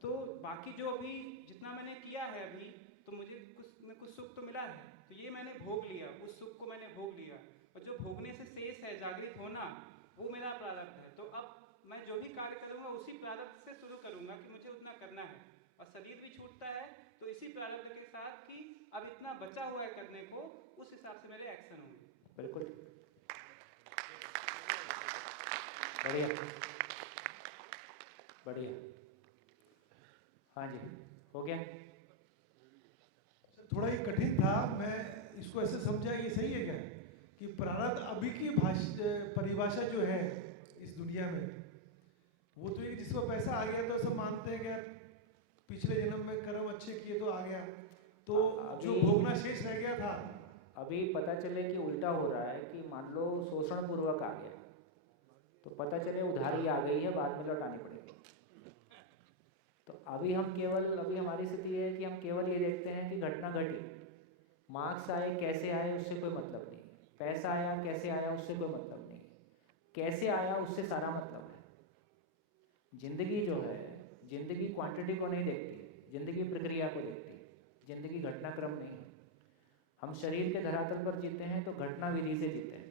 तो बाकी जो अभी जितना मैंने किया है अभी, तो मुझे कुछ सुख तो मिला है, तो ये मैंने भोग लिया, उस सुख को मैंने भोग लिया, और जो भोगने से शेष है जागृत होना वो मेरा प्रारब्ध है। तो अब मैं जो भी कार्य करूँगा उसी प्रारब्ध से शुरू करूँगा कि मुझे उतना करना है, और शरीर भी छूटता है तो इसी प्रारब्ध के साथ कि अब इतना बचा हुआ है करने को, उस हिसाब से मेरे एक्शन होंगे। बिल्कुल बढ़िया बढ़िया। हाँ जी, हो गया। थोड़ा ही कठिन था, मैं इसको ऐसे समझा कि सही है क्या कि प्रारब्ध अभी की परिभाषा जो है इस दुनिया में, वो तो ये जिसको पैसा आ गया तो सब मानते हैं कि पिछले जन्म में कर्म अच्छे किए तो आ गया, तो जो भोगना शेष रह गया था। अभी पता चले कि उल्टा हो रहा है कि मान लो शोषण पूर्वक आ गया, तो पता चले उधारी आ गई है, बाद में लौटानी पड़ेगी। तो अभी हमारी स्थिति है कि हम केवल ये देखते हैं कि घटना घटी, मार्क्स आए कैसे आए उससे कोई मतलब नहीं, पैसा आया कैसे आया उससे कोई मतलब नहीं, कैसे आया उससे सारा मतलब है। जिंदगी जो है, जिंदगी क्वांटिटी को नहीं देखती, जिंदगी प्रक्रिया को देखती, जिंदगी घटनाक्रम नहीं है। हम शरीर के धरातल पर जीते हैं तो घटना विधि से जीते हैं।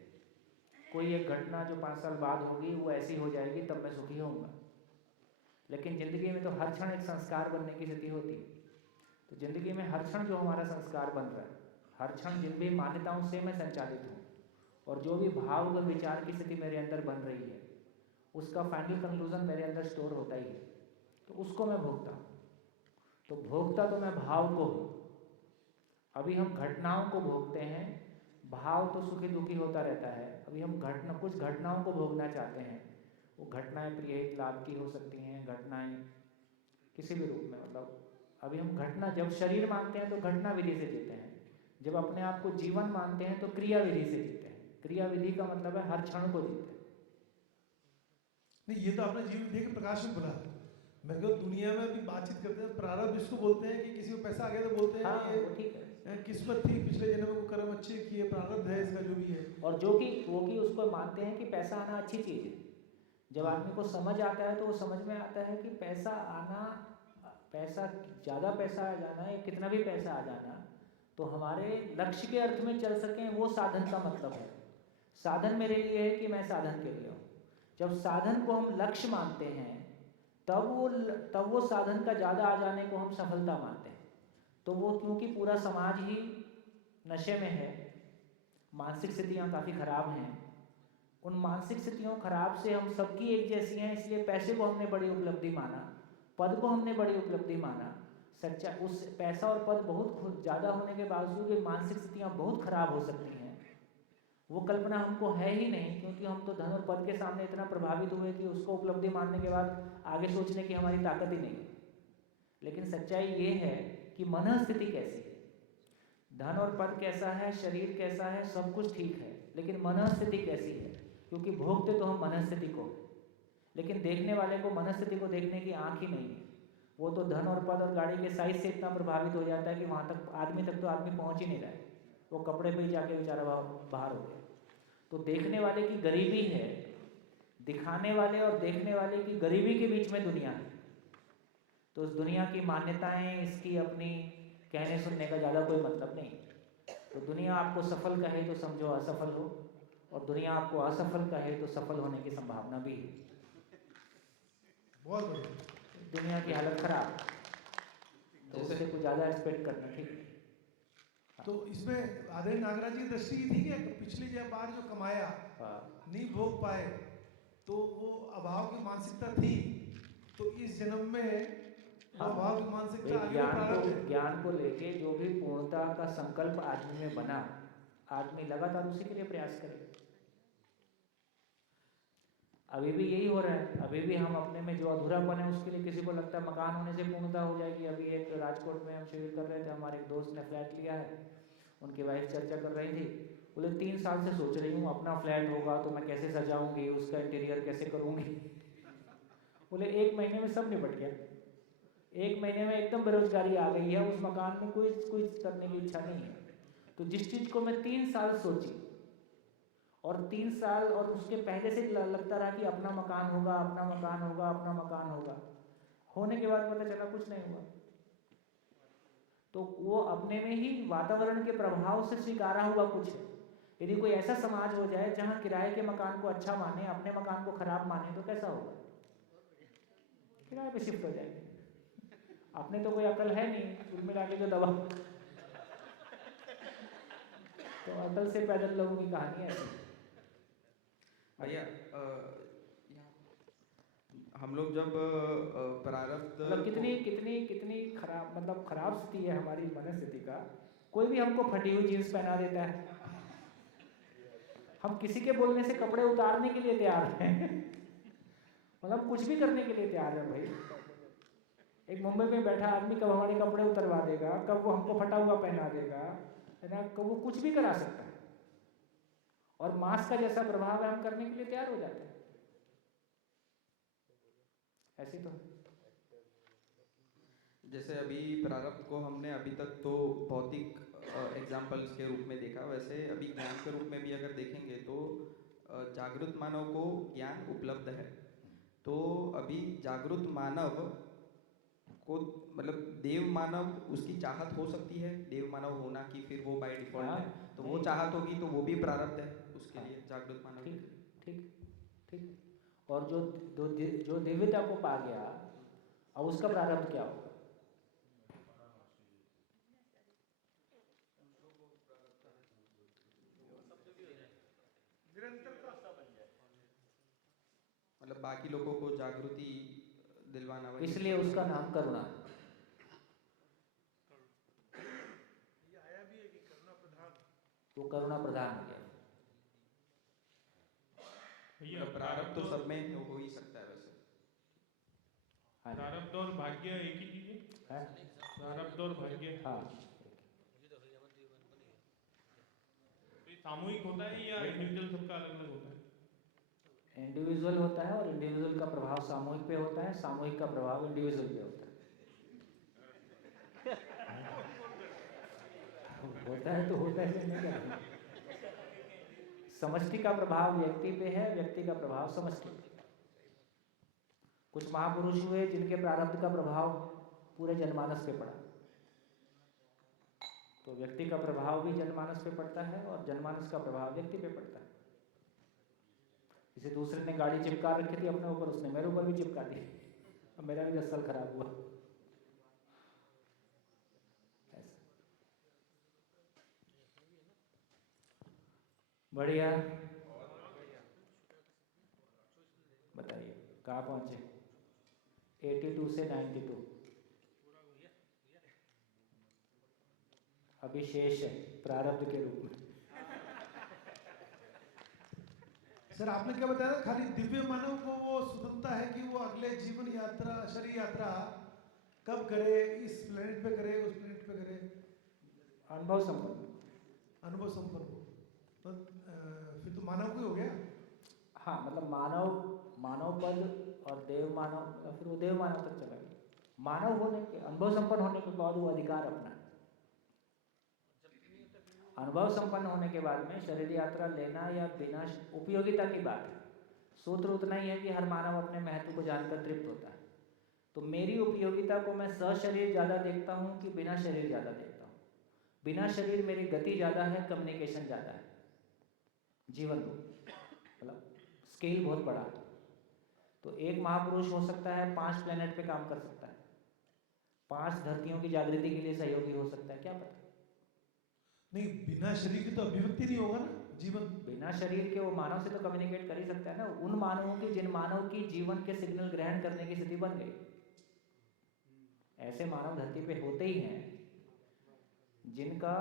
कोई एक घटना जो 5 साल बाद होगी वो ऐसी हो जाएगी तब मैं सुखी होऊंगा, लेकिन ज़िंदगी में तो हर क्षण एक संस्कार बनने की स्थिति होती है। तो ज़िंदगी में हर क्षण जो हमारा संस्कार बन रहा है, हर क्षण जिन भी मान्यताओं से मैं संचालित हूँ और जो भी भाव व विचार की स्थिति मेरे अंदर बन रही है, उसका फाइनल कंक्लूजन मेरे अंदर स्टोर होता ही है, तो उसको मैं भोगता हूँ। तो भोगता तो मैं भाव को हूँ। अभी हम घटनाओं को भोगते हैं, भाव तो सुखी दुखी होता रहता है। अभी हम कुछ घटनाओं को भोगना चाहते हैं। वो घटनाएं प्रिय हित लाभ की हो सकती हैं, घटनाएं किसी भी रूप में, मतलब अभी हम घटना, जब शरीर मानते हैं तो घटना विधि से जीते हैं, जब अपने आप को जीवन मानते हैं तो क्रिया विधि से जीते हैं। क्रिया विधि का मतलब है हर क्षण को जीते हैं। नहीं, ये तो आपने जीवन विधि के प्रकाश में बोला। मैं कहूँ दुनिया में अभी बातचीत करते हैं, प्रारब्ध इसको बोलते हैं कि किसी को पैसा आ गया तो बोलते हैं हाँ, कि वो ठीक है। ये किस्मत थी, पिछले जन्म में वो कर्म अच्छे किए, प्रारब्ध है इसका जो भी है। और जो कि वो कि उसको मानते हैं कि पैसा आना अच्छी चीज़ है। जब आदमी को समझ आता है तो वो समझ में आता है कि पैसा आना, पैसा ज़्यादा पैसा आ जाना या कितना भी पैसा आ जाना, तो हमारे लक्ष्य के अर्थ में चल सकें, वो साधन का मतलब है। साधन मेरे लिए है कि मैं साधन के लिए हूँ। जब साधन को हम लक्ष्य मानते हैं तब वो साधन का ज़्यादा आ जाने को हम सफलता मानते हैं। तो वो क्योंकि पूरा समाज ही नशे में है, मानसिक स्थितियाँ काफ़ी ख़राब हैं, उन मानसिक स्थितियों खराब से हम सबकी एक जैसी हैं, इसलिए पैसे को हमने बड़ी उपलब्धि माना, पद को हमने बड़ी उपलब्धि माना। सच्चा उस पैसा और पद बहुत ज़्यादा होने के बावजूद भी मानसिक स्थितियाँ बहुत खराब हो सकती हैं। वो कल्पना हमको है ही नहीं, क्योंकि हम तो धन और पद के सामने इतना प्रभावित हुए कि उसको उपलब्धि मानने के बाद आगे सोचने की हमारी ताकत ही नहीं है। लेकिन सच्चाई ये है कि मन स्थिति कैसी है, धन और पद कैसा है, शरीर कैसा है, सब कुछ ठीक है, लेकिन मन स्थिति कैसी है। क्योंकि भोगते तो हम मन स्थिति को, लेकिन देखने वाले को मन स्थिति को देखने की आँख ही नहीं है। वो तो धन और पद और गाड़ी के साइज से इतना प्रभावित हो जाता है कि वहाँ तक आदमी तक तो आदमी पहुँच ही नहीं रहा है, वो कपड़े पे ही जाके बेचारा बाहर हो गया। तो देखने वाले की गरीबी है, दिखाने वाले और देखने वाले की गरीबी के बीच में दुनिया है। तो उस दुनिया की मान्यताएं, इसकी अपनी कहने सुनने का ज़्यादा कोई मतलब नहीं। तो दुनिया आपको सफल कहे तो समझो असफल हो, और दुनिया आपको असफल कहे तो सफल होने की संभावना भी है। बहुत बढ़िया। दुनिया की हालत खराब, तो उससे कुछ ज़्यादा एक्सपेक्ट करना ठीक है। तो इसमें आदरणीय नागराज जी की दृष्टि थी कि पिछली बार जो कमाया नहीं भोग पाए, तो वो अभाव की मानसिकता थी, तो इस जन्म में अभाव की मानसिकता ज्ञान को लेके जो भी पूर्णता का संकल्प आदमी में बना, आदमी लगातार उसी के लिए प्रयास करे। अभी भी यही हो रहा है। अभी भी हम अपने में जो अधूरापन है उसके लिए, किसी को लगता है मकान होने से पूर्णता हो जाएगी। अभी एक राजकोट में हम शिविर कर रहे थे, हमारे एक दोस्त ने फ्लैट लिया है, उनकी वाइफ चर्चा कर रही थी, बोले 3 साल से सोच रही हूँ अपना फ्लैट होगा तो मैं कैसे सजाऊंगी, उसका इंटीरियर कैसे करूँगी। बोले 1 महीने में सब निपट गया, 1 महीने में एकदम बेरोजगारी आ गई है, उस मकान में कोई करने की इच्छा नहीं है। तो जिस चीज़ को मैं 3 साल सोची, और 3 साल और उसके पहले से लगता रहा कि अपना मकान होगा, अपना मकान होगा, अपना मकान होगा, होने के बाद पता चला कुछ नहीं हुआ। तो वो अपने में ही वातावरण के प्रभाव से स्वीकारा हुआ कुछ है। यदि कोई ऐसा समाज हो जाए जहाँ किराए के मकान को अच्छा माने, अपने मकान को खराब माने, तो कैसा होगा? किराए पे शिफ्ट हो जाएंगे। अपने तो कोई अकल है नहीं, कुल मिला के जो दबा, तो अकल से पैदल लोगों की कहानी है। भैया हम लोग जब प्रारब्ध मतलब कितनी खराब, मतलब खराब स्थिति है हमारी मनस्थिति का। कोई भी हमको फटी हुई जीन्स पहना देता है, हम किसी के बोलने से कपड़े उतारने के लिए तैयार हैं। मतलब कुछ भी करने के लिए तैयार है भाई। एक मुंबई में बैठा आदमी कब हमारे कपड़े उतरवा देगा, कब वो हमको फटा हुआ पहना देगा, है ना, कब वो कुछ भी करा सकता है। और मांस का जैसा प्रभाव है, हम करने के लिए तैयार हो जाते हैं। ऐसे तो जैसे अभी प्रारब्ध को हमने अभी तक तो भौतिक एग्जाम्पल्स के रूप में देखा, वैसे अभी ज्ञान के रूप में भी अगर देखेंगे तो जागृत मानव को ज्ञान उपलब्ध है। तो अभी जागृत मानव को, मतलब देव मानव, उसकी चाहत हो सकती है देव मानव होना की, फिर वो बाय डिफॉल्ट है, तो वो चाहत होगी तो वो भी प्रारब्ध है उसके लिए, जागृत मानव। ठीक। और जो दिव्यता को पा गया, अब उसका प्रारब्ध क्या होगा? मतलब बाकी लोगों को जागृति दिलवाना, वही इसलिए उसका नाम करुणा है। वो करुणा प्रधान हो गया। भैया मतलब प्रारब्ध तो सब में हो ही सकता है वैसे। हाँ जी। प्रारब्ध और भाग्य एक ही चीज है? है? प्रारब्ध और भाग्य हाँ, ये सामूहिक होता है या इंडिविजुअल सबका अलग अलग होता है? इंडिविजुअल होता है और इंडिविजुअल का प्रभाव सामूहिक पे होता है, सामूहिक का प्रभाव इंडिविजुअल पे होता है। होता है तो होता है, नहीं क्या? समष्टि का प्रभाव व्यक्ति पे है, व्यक्ति का प्रभाव समष्टि पे। कुछ महापुरुष हुए जिनके प्रारब्ध का प्रभाव पूरे जनमानस पे पड़ा, तो व्यक्ति का प्रभाव भी जनमानस पे पड़ता है और जनमानस का प्रभाव व्यक्ति पे पड़ता है। किसी दूसरे ने गाड़ी चिपका रखी थी अपने ऊपर, उसने मेरे ऊपर भी चिपका दी, अब मेरा भी 10 साल खराब हुआ। ऐसा बढ़िया। बताइए कहाँ पहुंचे? 82 से 92 अभी शेष है प्रारब्ध के रूप में। सर आपने क्या बताया, खाली दिव्य मानव को वो स्वतंत्रता है कि वो अगले जीवन यात्रा, शरीर यात्रा कब करे, इस प्लेनेट पे करे, उस प्लेनेट पे करे, अनुभव संपन्न। अनुभव संपन्न हो, तो फिर तो मानव को हो गया। हाँ, मतलब मानव पद और देव मानव, या फिर वो देव मानव तक चला गया। मानव होने के, अनुभव संपन्न होने के बाद वो अधिकार अपना, अनुभव संपन्न होने के बाद में शरीर यात्रा लेना या बिना उपयोगिता की बात है। सूत्र उतना ही है कि हर मानव अपने महत्व को जानकर तृप्त होता है। तो मेरी उपयोगिता को मैं सशरीर ज़्यादा देखता हूँ कि बिना शरीर ज़्यादा देखता हूँ? बिना शरीर मेरी गति ज़्यादा है, कम्युनिकेशन ज़्यादा है, जीवन को, मतलब स्केल बहुत बड़ा है। तो एक महापुरुष हो सकता है 5 प्लेनेट पे काम कर सकता है, 5 धरतियों की जागृति के लिए सहयोगी हो सकता है, क्या पता। नहीं, बिना शरीर की तो अभिव्यक्ति नहीं होगा ना जीवन। बिना शरीर के वो मानव से तो कम्युनिकेट कर ही सकता है ना, उन मानवों की जिन मानव की जीवन के सिग्नल ग्रहण करने की स्थिति बन गई। ऐसे मानव धरती पे होते ही हैं जिनका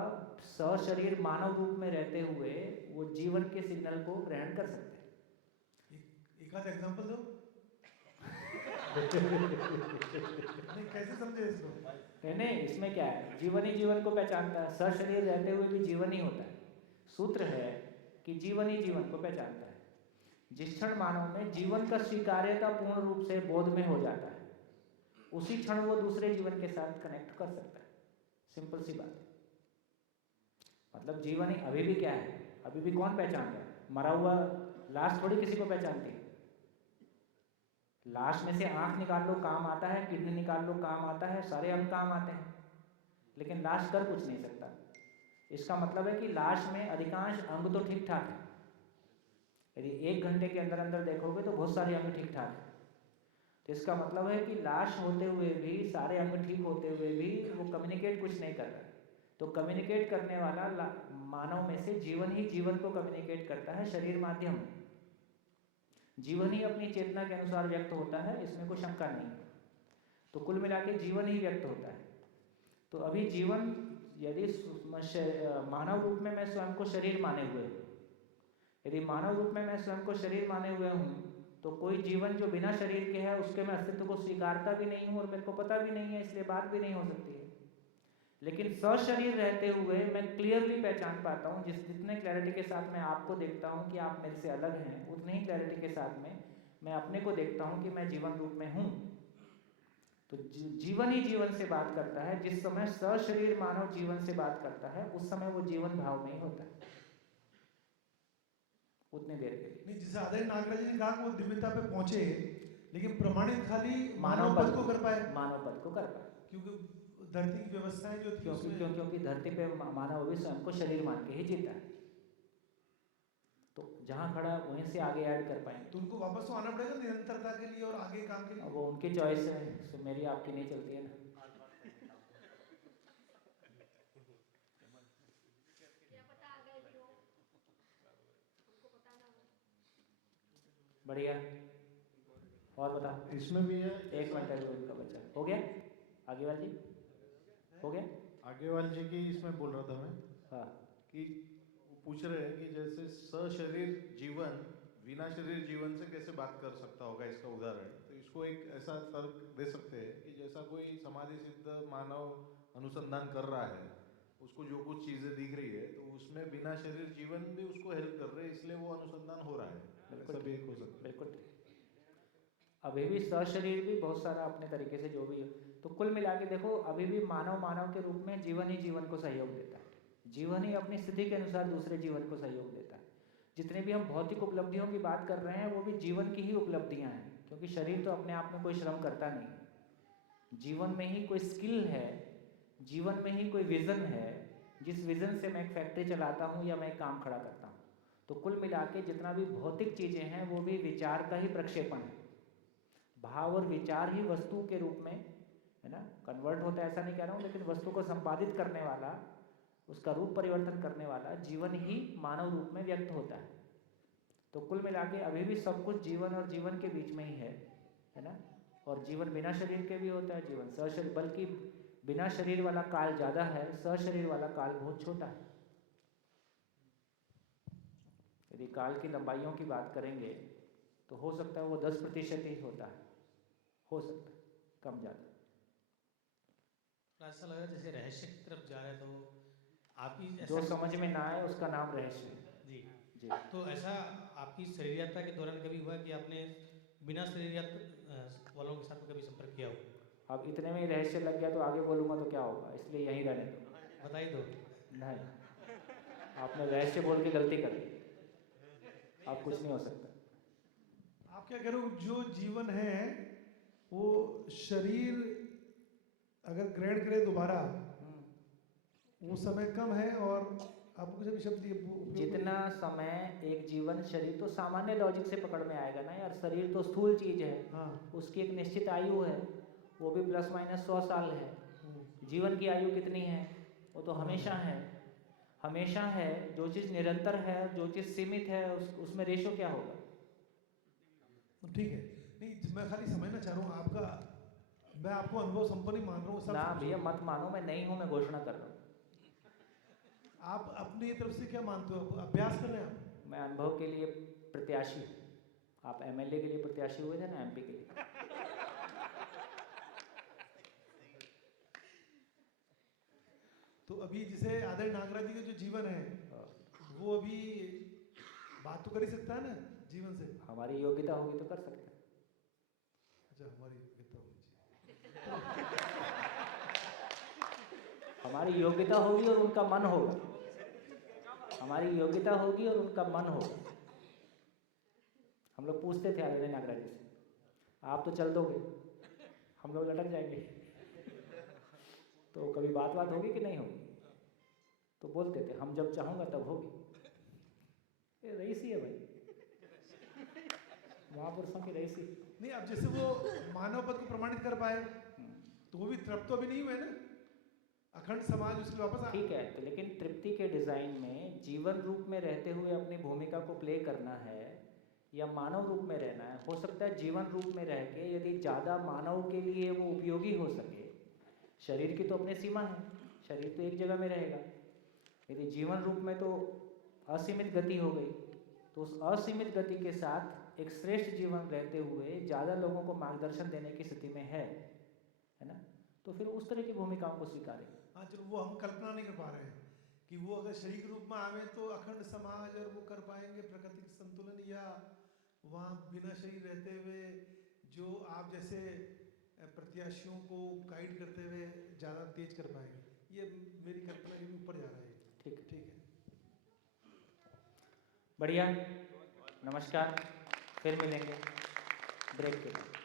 सशरीर मानव रूप में रहते हुए वो जीवन के सिग्नल को ग्रहण कर सकते हैं। एक आध एग्जांपल दो। नहीं, कैसे समझे इसको? नहीं, इसमें क्या है, जीवन ही जीवन को पहचानता है, सशरीर रहते हुए भी जीवन ही होता है। सूत्र है कि जीवन ही जीवन को पहचानता है। जिस क्षण मानव में जीवन का स्वीकार्यता पूर्ण रूप से बोध में हो जाता है, उसी क्षण वो दूसरे जीवन के साथ कनेक्ट कर सकता है। सिंपल सी बात है। मतलब जीवन ही अभी भी क्या है, अभी भी कौन पहचानता है? मरा हुआ लाश थोड़ी किसी को पहचानती है। लाश में से आंख निकाल लो काम आता है, किडनी निकाल लो काम आता है, सारे अंग काम आते हैं, लेकिन लाश कर कुछ नहीं सकता। इसका मतलब है कि लाश में अधिकांश अंग तो ठीक ठाक है। यदि 1 घंटे के अंदर अंदर देखोगे तो बहुत सारे अंग ठीक ठाक है। तो इसका मतलब है कि लाश होते हुए भी, सारे अंग ठीक होते हुए भी वो कम्युनिकेट कुछ नहीं कर रहा है। तो कम्युनिकेट करने वाला मानव में से जीवन ही जीवन को कम्युनिकेट करता है, शरीर माध्यम। जीवन ही अपनी चेतना के अनुसार व्यक्त होता है, इसमें कोई शंका नहीं है। तो कुल मिला के जीवन ही व्यक्त होता है। तो अभी जीवन, यदि मानव रूप में मैं स्वयं को शरीर माने हुए हूँ, यदि मानव रूप में मैं स्वयं को शरीर माने हुए हूँ, तो कोई जीवन जो बिना शरीर के है उसके मैं अस्तित्व को स्वीकारता भी नहीं हूँ और मेरे को पता भी नहीं है, इसलिए बात भी नहीं हो सकती है। लेकिन सशरीर रहते हुए मैं क्लियरली पहचान पाता हूँ, जितने क्लैरिटी के साथ मैं आपको देखता हूँ कि आप मेरे से अलग हैं, उतनी ही क्लैरिटी के साथ में मैं अपने को देखता हूँ कि मैं जीवन रूप में हूँ। तो जीवन ही जीवन से बात करता है। जिस समय सशरीर मानव जीवन से बात करता है, उस समय वो जीवन भाव में ही होता है, उतनी देर के लिए। नहीं, जैसे आदरणीय नागराज जी ने कहा कि वो दिव्यता पे पहुंचे, लेकिन प्रमाणित खाली मानव पद को कर पाए, मानव पद को कर पाए, क्योंकि धरती की व्यवस्थाएं जो थी क्योंकि धरती पे मानव भी स्वयं को शरीर मान के ही जीता है। तो जहाँ खड़ा वहीं से आगे ऐड कर पाएंगे। तो उनको वापस तो आना पड़ेगा निरंतरता के लिए और आगे काम के लिए। अब वो उनकी चॉइस है, तो मेरी आपकी नहीं चलती है ना। बढ़िया, और बताओ। इसमें भी है। एक मिनट अभी उनका बच्चा हो गया। आगे वाली हो गया। आगेवाल जी की इसमें बोल रहा था मैं हाँ, कि वो पूछ रहे हैं कि जैसे सशरीर जीवन बिना शरीर जीवन से कैसे बात कर सकता होगा, इसका उदाहरण। तो इसको एक ऐसा तर्क दे सकते हैं कि जैसा कोई समाधि सिद्ध मानव अनुसंधान कर रहा है, उसको जो कुछ चीज़ें दिख रही है तो उसमें बिना शरीर जीवन भी उसको हेल्प कर रहे हैं, इसलिए वो अनुसंधान हो रहा है। ऐसा भी एक हो सकता है। बिल्कुल। अभी भी सशरीर भी बहुत सारा अपने तरीके से जो भी है, तो कुल मिला के देखो अभी भी मानव के रूप में जीवन ही जीवन को सहयोग देता है। जीवन ही अपनी स्थिति के अनुसार दूसरे जीवन को सहयोग देता है। जितने भी हम भौतिक उपलब्धियों की बात कर रहे हैं वो भी जीवन की ही उपलब्धियां हैं, क्योंकि शरीर तो अपने आप में कोई श्रम करता नहीं। जीवन में ही कोई स्किल है, जीवन में ही कोई विजन है, जिस विजन से मैं एक फैक्ट्री चलाता हूँ या मैं एक काम खड़ा करता हूँ। तो कुल मिला के जितना भी भौतिक चीज़ें हैं वो भी विचार का ही प्रक्षेपण है। भाव और विचार ही वस्तु के रूप में, है ना, कन्वर्ट होता है, ऐसा नहीं कह रहा हूँ, लेकिन वस्तु को संपादित करने वाला, उसका रूप परिवर्तन करने वाला जीवन ही मानव रूप में व्यक्त होता है। तो कुल मिला के अभी भी सब कुछ जीवन और जीवन के बीच में ही है ना। और जीवन बिना शरीर के भी होता है, जीवन सशरीर, बल्कि बिना शरीर वाला काल ज़्यादा है, सशरीर वाला काल बहुत छोटा है। यदि काल की लंबाइयों की बात करेंगे तो हो सकता है वो 10% ही होता है, हो सकता है, कम ज़्यादा। ऐसा लग रहा है जैसे रहस्य की तरफ जा रहे, तो आपकी जो समझ में ना आए उसका नाम रहस्य है। जी जी, तो ऐसा आपकी शरीर यात्रा के दौरान कभी हुआ कि आपने बिना शरीर यात्रा वालों के साथ कभी संपर्क किया हो? अब इतने में ही रहस्य लग गया तो आगे बोलूँगा तो क्या होगा, इसलिए यहीं रहने दो। बता ही दो। नहीं, आपने रहस्य बोल के गलती कर दी, अब कुछ नहीं हो सकता। आप क्या कह रहे हो, जो जीवन है वो शरीर अगर ग्रहण करे दोबारा, वो समय कम है, और आपको कुछ अभी शब्द दिए जितना समय एक जीवन, शरीर तो सामान्य लॉजिक से पकड़ में आएगा ना यार, शरीर तो स्थूल चीज है। हाँ। उसकी एक निश्चित आयु है, वो भी प्लस माइनस 100 साल है। जीवन की आयु कितनी है, वो तो हमेशा है, हमेशा है। जो चीज़ निरंतर है, जो चीज़ सीमित है, उसमें रेशो क्या होगा। ठीक है, नहीं मैं खाली समझना चाह रहा हूँ आपका, मैं आपको अनुभव संपन्न मान रहा हूँ सब। ना भैया मत मानो, मैं नहीं हूँ, मैं घोषणा कर रहा हूँ। आप अपनी तरफ से क्या मानते हो, अभ्यास कर रहे हैं आप? मैं अनुभव के लिए प्रत्याशी हूँ। आप एमएलए के लिए प्रत्याशी हुए थे ना, एमपी के लिए। तो अभी जैसे आदरणीय नागराज जी का जो जीवन है वो अभी बात तो कर ही सकता है ना जीवन से। हमारी योग्यता होगी तो कर सकते हैं। अच्छा, हमारी योग्यता होनी चाहिए। हमारी योग्यता होगी और उनका मन होगा। हमारी योग्यता होगी और उनका मन होगा। हम लोग पूछते थे आदरणीय नागराज जी से, आप तो चल दोगे, हम लोग लटक जाएंगे। तो कभी बात होगी कि नहीं होगी? तो बोलते थे हम जब चाहूँगा तब होगी। ये रईसी है भाई, महापुरुषों की रईसी। नहीं, अब जैसे वो मानव पद को प्रमाणित कर पाए तो वो भी तृप्त तो अभी नहीं हुए ना, अखंड समाज उसके वापस आ। ठीक है, तो लेकिन तृप्ति के डिजाइन में जीवन रूप में रहते हुए अपनी भूमिका को प्ले करना है या मानव रूप में रहना है। हो सकता है जीवन रूप में रह के यदि ज़्यादा मानव के लिए वो उपयोगी हो सके। शरीर की तो अपनी सीमा है, शरीर तो एक जगह में रहेगा। यदि जीवन रूप में तो असीमित गति हो गई, तो उस असीमित गति के साथ एक श्रेष्ठ जीवन रहते हुए ज़्यादा लोगों को मार्गदर्शन देने की स्थिति में है ना, तो फिर उस तरह की भूमिकाओं को स्वीकारें। हाँ चलो, वो हम कल्पना नहीं कर पा रहे हैं कि वो अगर शरीर रूप में आवे तो अखंड समाज और वो कर पाएंगे प्राकृतिक संतुलन, या वहाँ बिना शरीर रहते हुए जो आप जैसे प्रत्याशियों को गाइड करते हुए ज़्यादा तेज कर पाएंगे। ये मेरी कल्पना के ऊपर जा रहा है। ठीक है, बढ़िया, नमस्कार, फिर मिलेंगे ब्रेक के बाद।